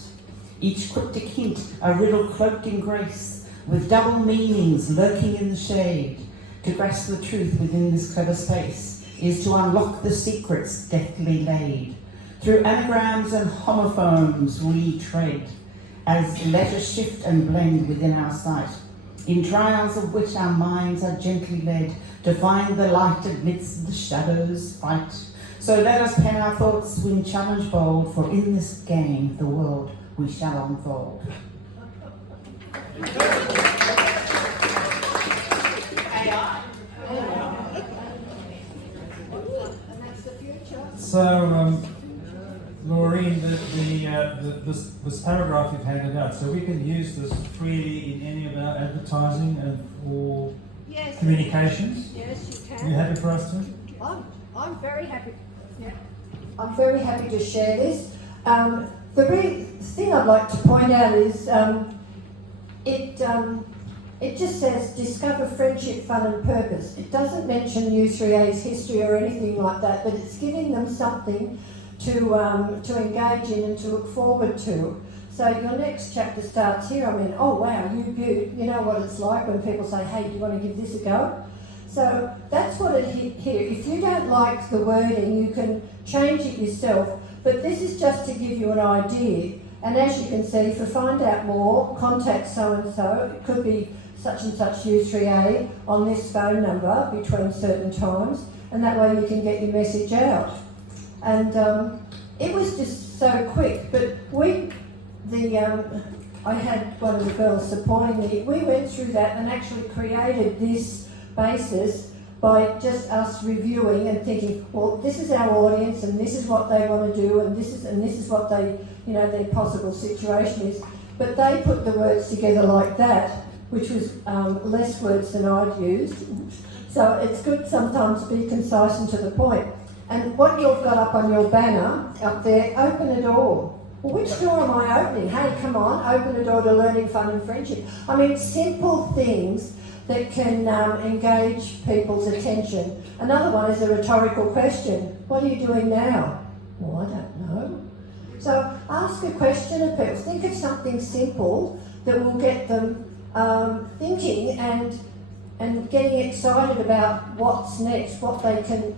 Each cryptic hint a riddle cloaked in grace, with double meanings lurking in the shade. To grasp the truth within this clever space is to unlock the secrets deftly laid. Through anagrams and homophones we tread, as letters shift and blend within our sight. In trials of wit our minds are gently led to find the light amidst the shadows fight. So let us pen our thoughts, win challenge bold, for in this game the world we shall unfold. So Maureen, this paragraph you've handed out, so we can use this freely in any of our advertising and for Yes. communications? Yes, you can. Are you happy for us to? I'm very happy. Yeah. I'm very happy to share this. The thing I'd like to point out is it just says discover friendship, fun and purpose. It doesn't mention U3A's history or anything like that, but it's giving them something to engage in and to look forward to. So your next chapter starts here. I mean, oh wow, you know what it's like when people say, hey, do you want to give this a go? So that's what it here. If you don't like the wording, you can change it yourself. But this is just to give you an idea. And as you can see, to find out more, contact so-and-so. It could be such and such U3A on this phone number between certain times. And that way you can get your message out. And it was just so quick. But I had one of the girls supporting me. We went through that and actually created this basis by just us reviewing and thinking, well, this is our audience and this is what they want to do and this is what they, you know, their possible situation is. But they put the words together like that, which was less words than I'd used. So it's good sometimes to be concise and to the point. And what you've got up on your banner up there, open a door. Well, which door am I opening? Hey, come on, open a door to learning, fun and friendship. I mean, simple things that can engage people's attention. Another one is a rhetorical question. What are you doing now? Well, I don't know. So ask a question of people. Think of something simple that will get them thinking and getting excited about what's next, what they can,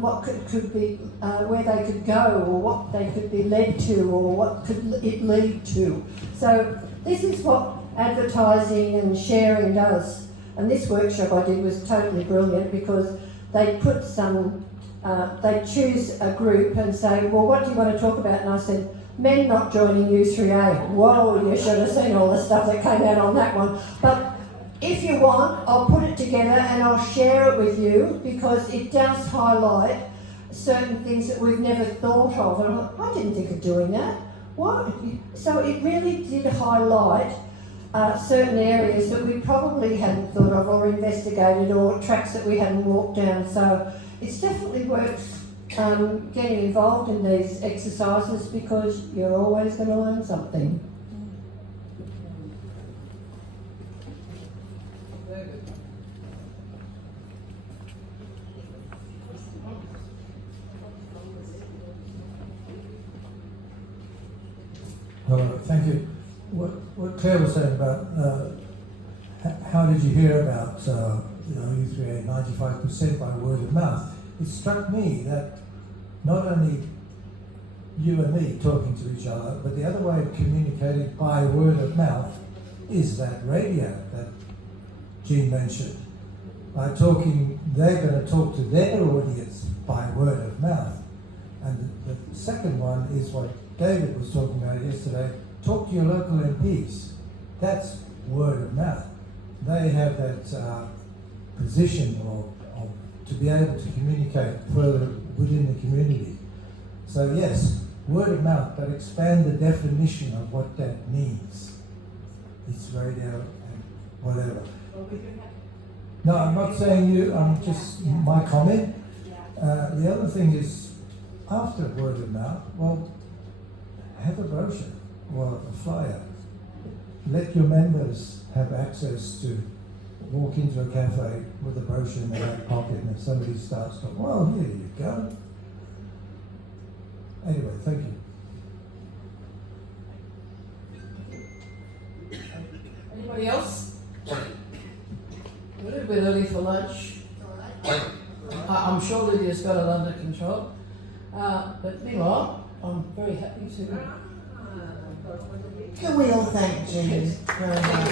what could be, where they could go, or what they could be led to, or what could it lead to. So this is what advertising and sharing does. And this workshop I did was totally brilliant because they put they choose a group and say, well, what do you want to talk about? And I said, men not joining U3A. Whoa, you should have seen all the stuff that came out on that one. But if you want, I'll put it together and I'll share it with you because it does highlight certain things that we've never thought of. And I didn't think of doing that. What? So it really did highlight certain areas that we probably hadn't thought of or investigated, or tracks that we hadn't walked down. So it's definitely worth getting involved in these exercises because you're always going to learn something. Hello, thank you. What Claire was saying about how did you hear about U3A 95% by word of mouth? It struck me that not only you and me talking to each other, but the other way of communicating by word of mouth is that radio that Jean mentioned. By talking, they're going to talk to their audience by word of mouth. And the second one is what David was talking about yesterday. Talk to your local MPs. That's word of mouth. They have that position of to be able to communicate further within the community. So yes, word of mouth, but expand the definition of what that means. It's radio and whatever. No, I'm not saying you, I'm just my comment. The other thing is, after word of mouth, well, have a brochure or a flyer. Let your members have access to walk into a cafe with a brochure in their back pocket, and if somebody starts to, well, here you go. Anyway, thank you. Anybody else? A little bit early for lunch. I'm sure Lydia's got it under control. But meanwhile, I'm very happy to. Can we all thank Jean very much?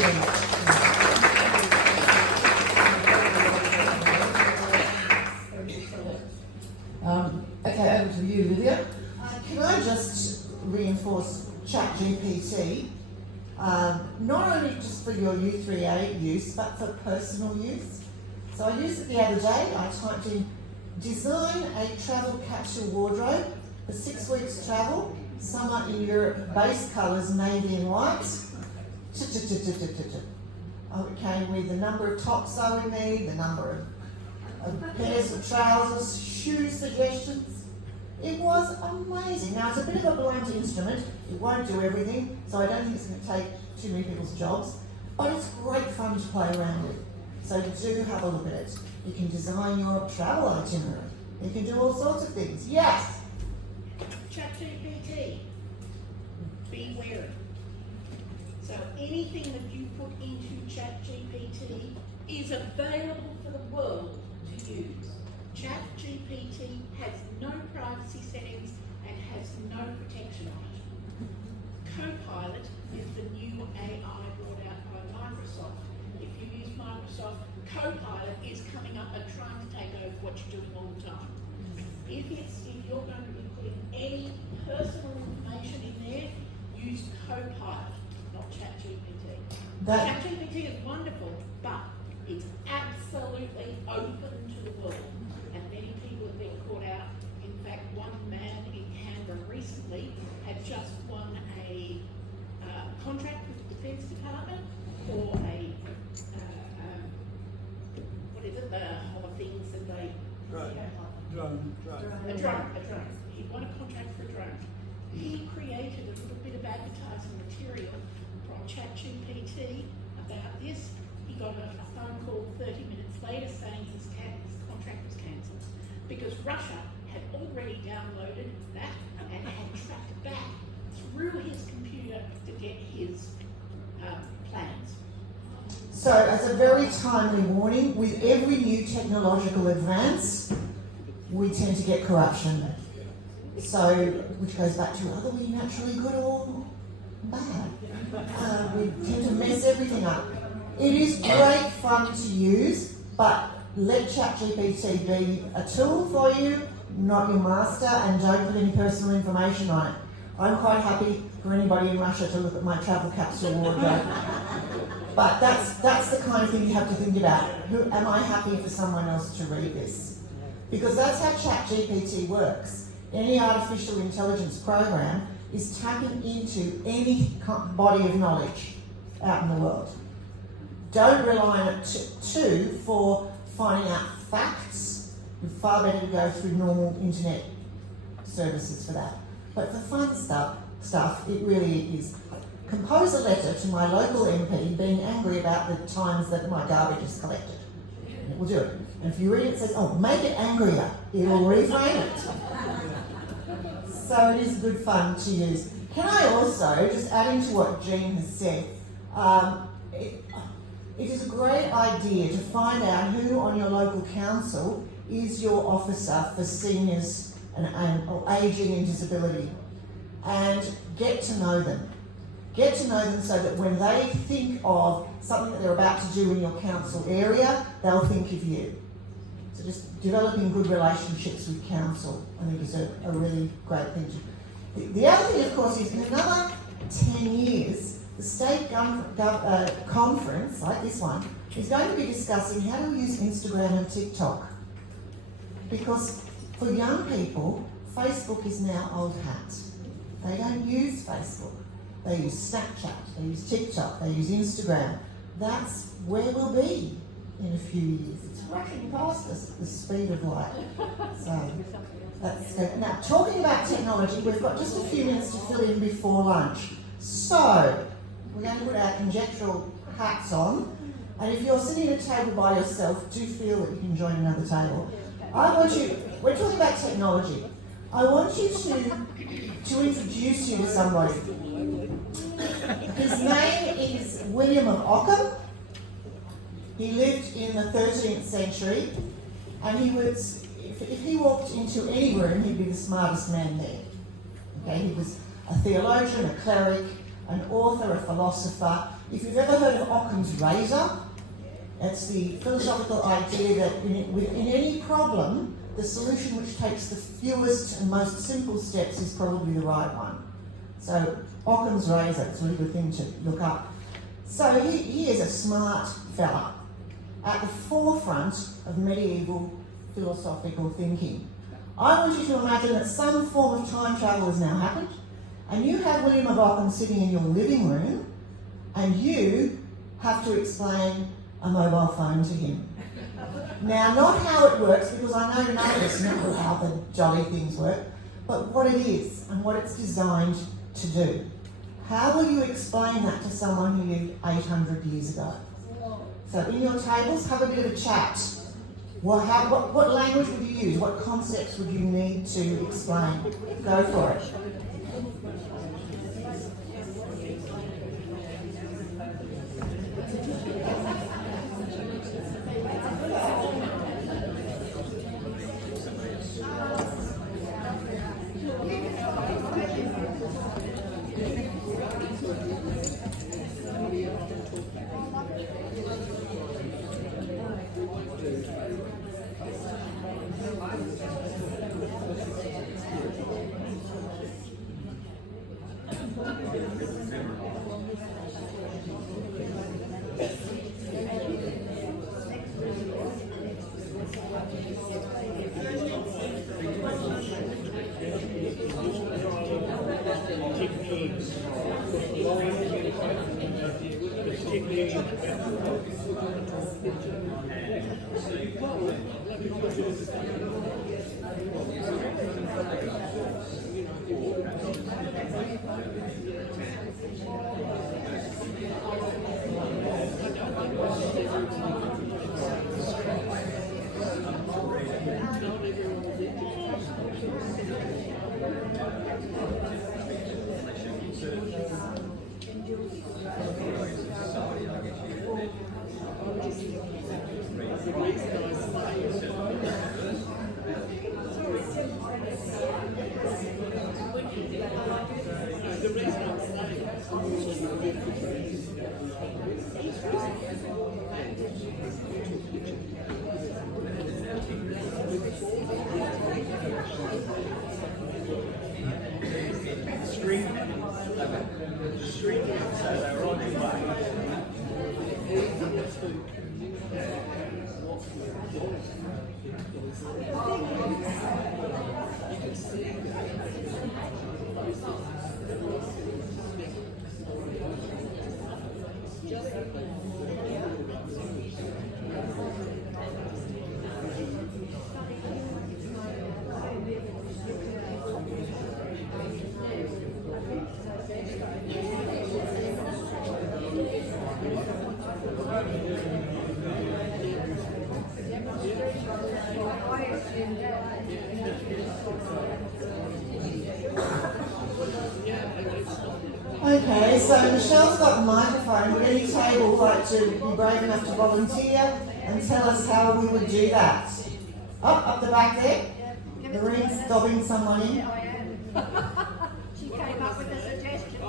Okay, over to you, Lydia. Can I just reinforce ChatGPT? Not only just for your U3A use, but for personal use. So I used it the other day. I typed in, design a travel capsule wardrobe for 6 weeks travel Summer in Europe, base colours, navy and white. Oh, it came with the number of tops I would need, the number of pairs of trousers, shoe suggestions. It was amazing. Now, it's a bit of a blunt instrument. It won't do everything, so I don't think it's going to take too many people's jobs. But it's great fun to play around with. So do have a look at it. You can design your travel itinerary. You can do all sorts of things. Yes? ChatGPT. Be wary. So anything that you put into ChatGPT is available for the world to use. ChatGPT has no privacy settings and has no protection on it. Copilot is the new AI brought out by Microsoft. If you use Microsoft, Copilot is coming up and trying to take over what you're doing all the time. If you're going to be putting any personal information in there, use Copilot, not ChatGPT. ChatGPT is wonderful, but it's absolutely open to the world. And many people have been caught out. In fact, one man in Canberra recently had just won a contract with the Defence Department for a what is it? The whole things that they a drone. He won a contract for a drone. He created a little bit of advertising material from ChatGPT about this. He got a phone call 30 minutes later saying his contract was cancelled because Russia had already downloaded that and had tracked it back through his computer to get his plans. So, as a very timely warning, with every new technological advance, we tend to get corruption. So, which goes back to, are we naturally good or bad? We tend to mess everything up. It is great fun to use, but let ChatGPT be a tool for you, not your master, and don't put any personal information on it. I'm quite happy for anybody in Russia to look at my travel capsule wardrobe. But that's the kind of thing you have to think about. Am I happy for someone else to read this? Because that's how ChatGPT works. Any artificial intelligence program is tapping into any body of knowledge out in the world. Don't rely on it too for finding out facts. It's far better to go through normal internet services for that. But for fun stuff, it really is. Compose a letter to my local MP being angry about the times that my garbage is collected. And it will do it. And if you read it, it says, oh, make it angrier. It will reframe it. So it is good fun to use. Can I also, just adding to what Jean has said, it is a great idea to find out who on your local council is your officer for seniors or ageing and disability, and get to know them. Get to know them so that when they think of something that they're about to do in your council area, they'll think of you. So just developing good relationships with council, I think, is a really great thing to do. The other thing, of course, is in another 10 years, the state conference, like this one, is going to be discussing how to use Instagram and TikTok. Because for young people, Facebook is now old hat. They don't use Facebook. They use Snapchat, they use TikTok, they use Instagram. That's where we'll be in a few years. It's rushing past us at the speed of light. So that's good. Now, talking about technology, we've got just a few minutes to fill in before lunch. So, we're going to put our conjectural hats on. And if you're sitting at a table by yourself, do feel that you can join another table. We're talking about technology. I want you to introduce you to somebody. His name is William of Ockham. He lived in the 13th century, and he was, if he walked into any room, he'd be the smartest man there. Okay, he was a theologian, a cleric, an author, a philosopher. If you've ever heard of Occam's razor, it's the philosophical idea that in any problem, the solution which takes the fewest and most simple steps is probably the right one. So Occam's razor, it's a really good thing to look up. So he is a smart fella at the forefront of medieval philosophical thinking. I want you to imagine that some form of time travel has now happened, and you have William of Ockham sitting in your living room, and you have to explain a mobile phone to him. Now, not how it works, because I know none of us know how the jolly things work, but what it is and what it's designed to do. How will you explain that to someone who lived 800 years ago? So in your tables, have a bit of a chat. What language would you use? What concepts would you need to explain? Go for it. Okay, so Michelle's got the microphone. Would any table like to be brave enough to volunteer and tell us how we would do that? Up the back there. Lorraine's dobbing someone in. She came up with a suggestion.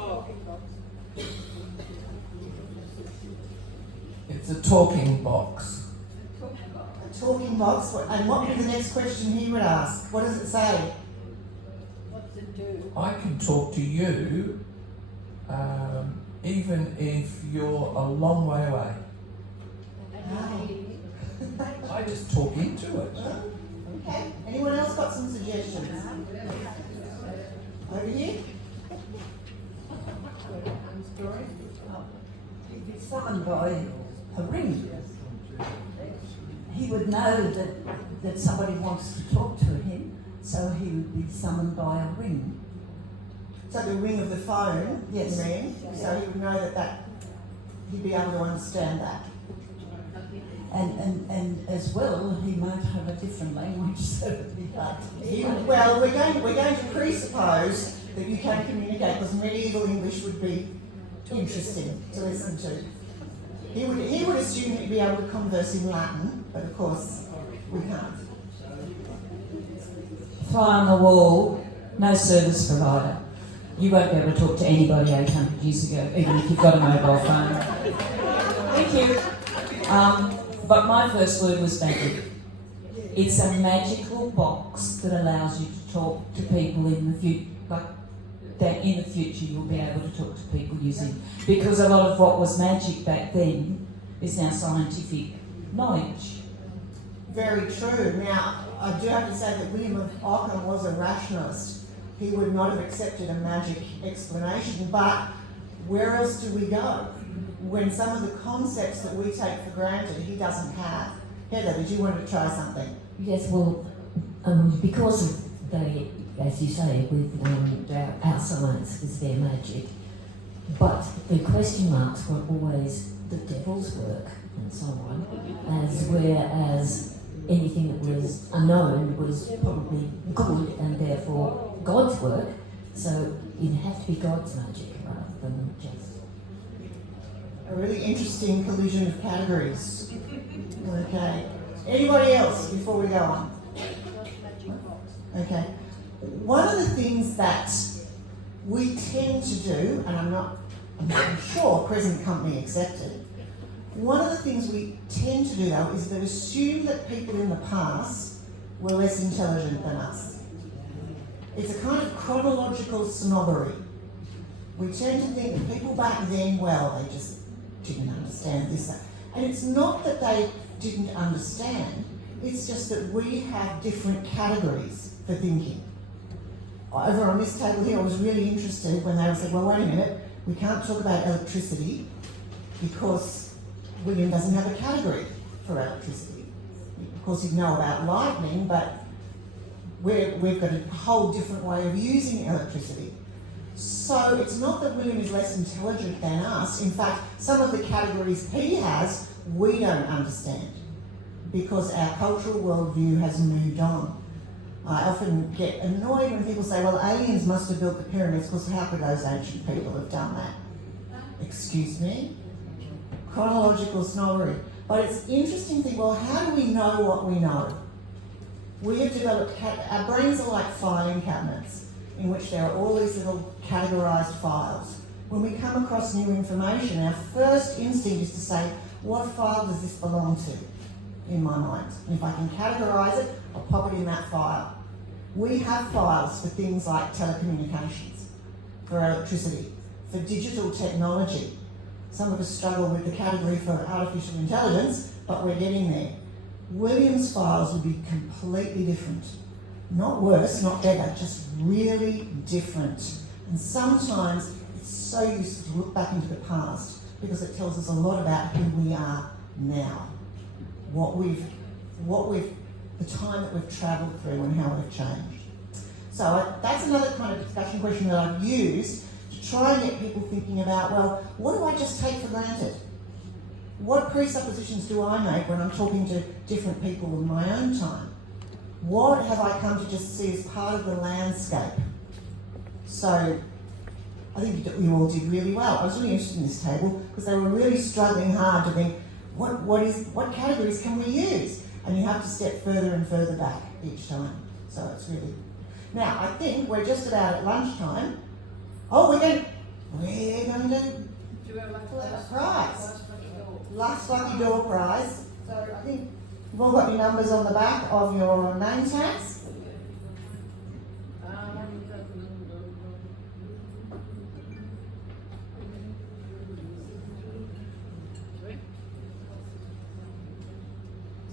It's a talking box. A talking box? And what would be the next question he would ask? What does it say? What's it do? I can talk to you even if you're a long way away. I just talk into it. Okay. Anyone else got some suggestions? Over here? If it's summoned by a ring, he would know that somebody wants to talk to him, so he would be summoned by a ring. So the ring of the phone, yes. You mean? So he would know that he'd be able to understand that. And as well, he might have a different language, so it'd be hard to hear. Well, we're going to presuppose that you can communicate, because medieval English would be interesting to listen to. He would assume he'd be able to converse in Latin, but of course we can't. Fly on the wall, no service provider. You won't be able to talk to anybody 800 years ago, even if you've got a mobile phone. Thank you. But my first word was magic. It's a magical box that allows you to talk to people in the future. Like that, in the future, you'll be able to talk to people using. Because a lot of what was magic back then is now scientific knowledge. Very true. Now, I do have to say that William of Ockham was a rationalist. he would not have accepted a magic explanation. But where else do we go when some of the concepts that we take for granted he doesn't have? Heather, did you want to try something? Yes, well, because of they, as you say, with our science is their magic, but the question marks were always the devil's work and so on, whereas anything that was unknown was probably good and therefore God's work. So it'd have to be God's magic rather than just A really interesting collision of categories. Okay. Anybody else before we go on? Okay. One of the things that we tend to do, and I'm sure present company accepted, one of the things we tend to do though is to assume that people in the past were less intelligent than us. It's a kind of chronological snobbery. We tend to think that people back then, well, they just didn't understand this. And it's not that they didn't understand, it's just that we have different categories for thinking. Over on this table here, I was really interested when they said, well, wait a minute, we can't talk about electricity because William doesn't have a category for electricity. Of course, he'd know about lightning, but we've got a whole different way of using electricity. So it's not that William is less intelligent than us. In fact, some of the categories he has, we don't understand because our cultural worldview has moved on. I often get annoyed when people say, well, aliens must have built the pyramids because how could those ancient people have done that? Excuse me? Chronological snobbery. But it's interesting to think, well, how do we know what we know? We have developed, our brains are like filing cabinets in which there are all these little categorised files. When we come across new information, our first instinct is to say, what file does this belong to in my mind? And if I can categorise it, I'll pop it in that file. We have files for things like telecommunications, for electricity, for digital technology. Some of us struggle with the category for artificial intelligence, but we're getting there. William's files would be completely different. Not worse, not better, just really different. And sometimes it's so useful to look back into the past because it tells us a lot about who we are now. The time that we've travelled through and how we've changed. So that's another kind of discussion question that I've used to try and get people thinking about, well, what do I just take for granted? What presuppositions do I make when I'm talking to different people in my own time? What have I come to just see as part of the landscape? So I think you all did really well. I was really interested in this table because they were really struggling hard to think, what categories can we use? And you have to step further and further back each time. So it's really... Now, I think we're just about at lunchtime. Oh, we're going to do a prize. Last lucky door prize. So I think you've all got your numbers on the back of your name tags.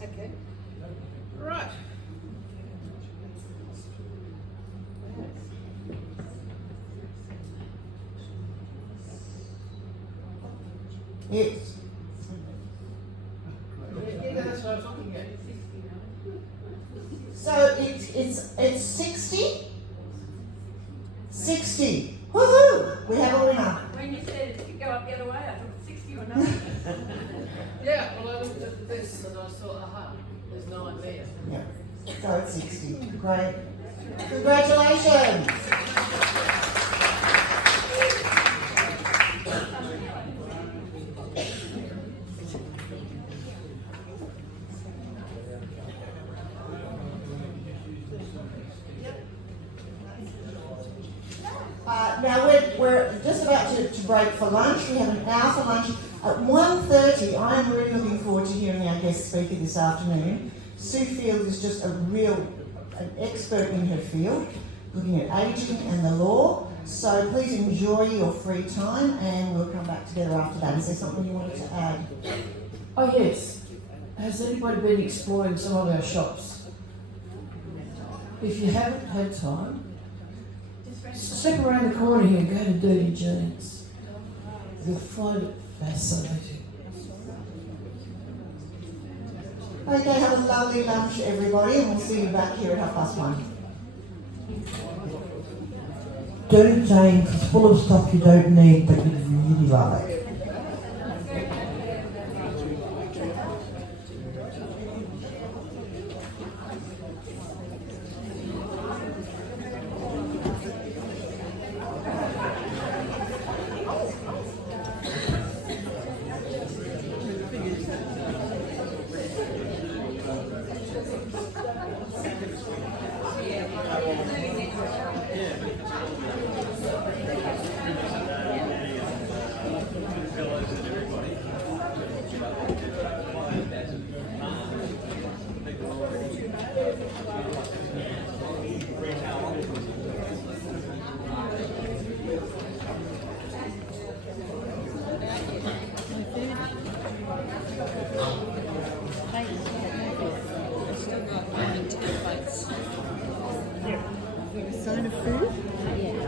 Okay. Right. Yes. So it's 60? 60. Woohoo! We have a winner. When you said it could go up the other way, I thought 60 or 90. Yeah, well, I looked at this and I thought, aha, there's 9 there. Yeah. So it's 60. Great. Congratulations. Now we're just about to break for lunch. We have an hour for lunch. At 1:30, I am really looking forward to hearing our guest speaker this afternoon. Sue Field is just an expert in her field, looking at ageing and the law. So please enjoy your free time and we'll come back together after that. Is there something you wanted to add? Oh yes. Has anybody been exploring some of our shops? If you haven't had time, Step around the corner here and go to Dirty Jeans. You'll find it fascinating. Okay, have a lovely lunch, everybody, and we'll see you back here at 1:30. Dirty James is full of stuff you don't need, but you really love it. Sign of food? Yeah.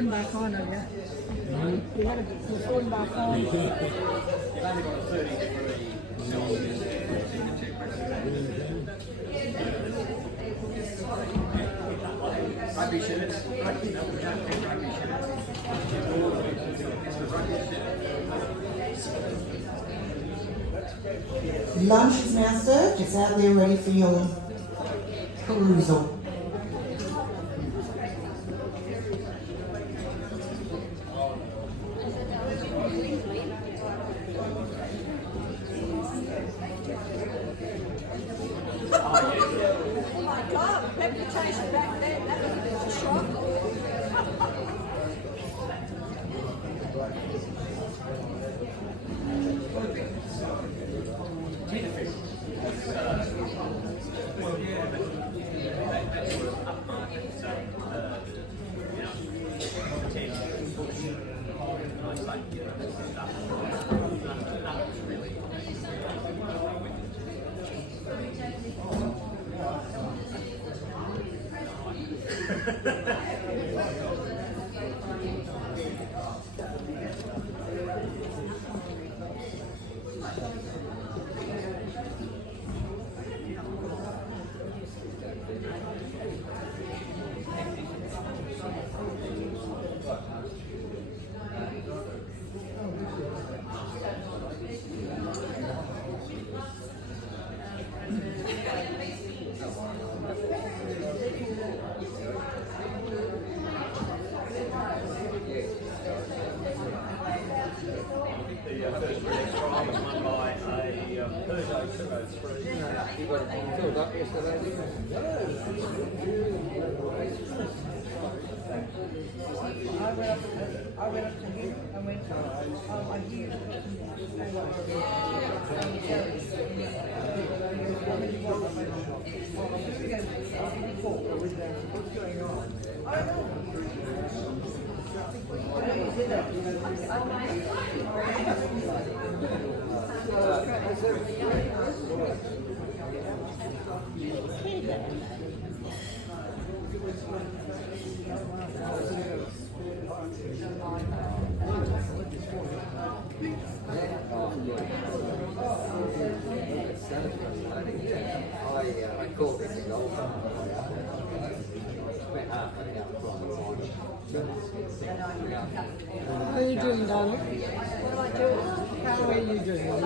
Back on, yeah. You had to put the phone back on. You've only got a 30-degree Celsius rugby shirts. Rugby, no, we don't take rugby shirts. It's the rugby shirt. Lunch is now served. It's out there ready for your perusal. Oh my God, reputation back then, that was a bit of a shock. got it filled up yesterday, didn't you? I went up to him and went, I hear you. What's going on? I don't know. I called it the old spent half an hour trying to find it. How are you doing, darling? How are you doing?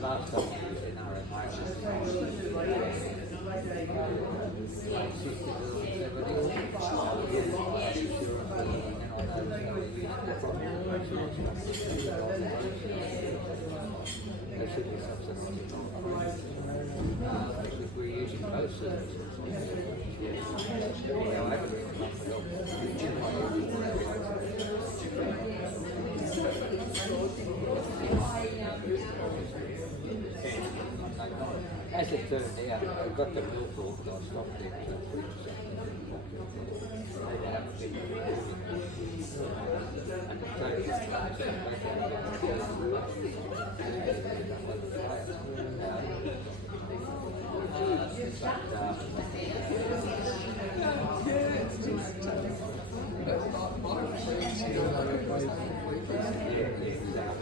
Last time I was in there should be some sort of if we're using both services. As it turned out, I got the milk organised off there to 3%. They have a big and the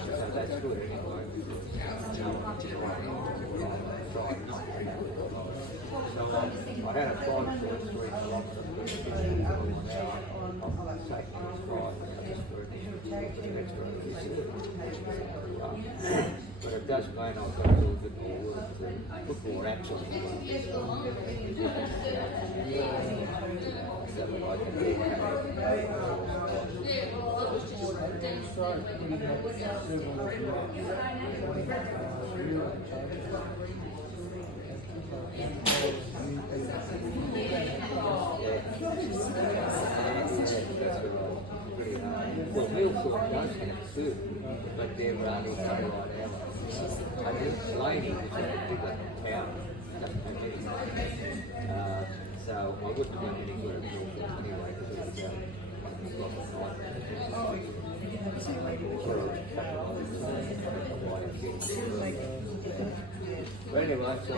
so that's good. So I had a 5 choice 3 lots of but it does mean I've got to do a bit more work to put more apps on well, Millthorpe does have two, but they're running right out. I think Slaney is a bigger town, doesn't have any. So I wouldn't have done any good at Millthorpe anyway, because it was but anyway, so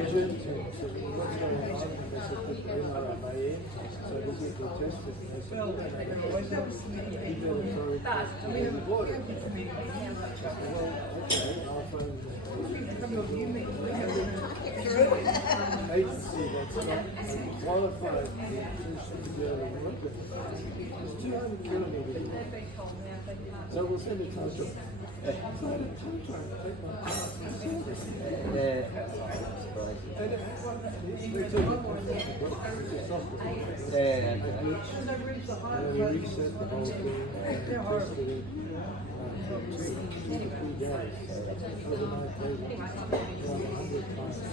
agent said, well, what's going on? And they said, put NRMA in. So this is the test. And they said, well, water. Well, okay, I'll phone agency that's not qualified to be able to work with it. It's 200 kilometres. So we'll send it to us. We reset the whole thing and tested it. 2 to 3 days. Overnight baby. 100 times.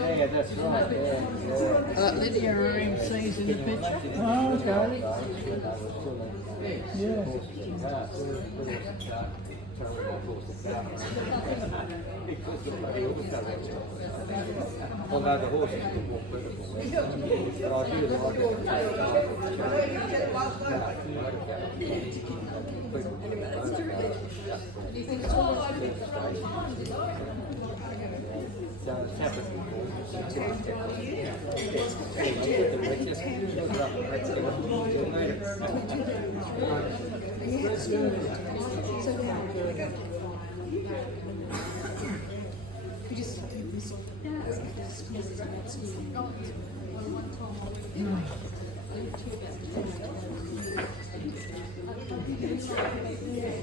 Yeah, that's right. Lydia RMC's in the picture. Oh, okay. Yeah. Although the horse is more critical. But I do like So it's happening. We just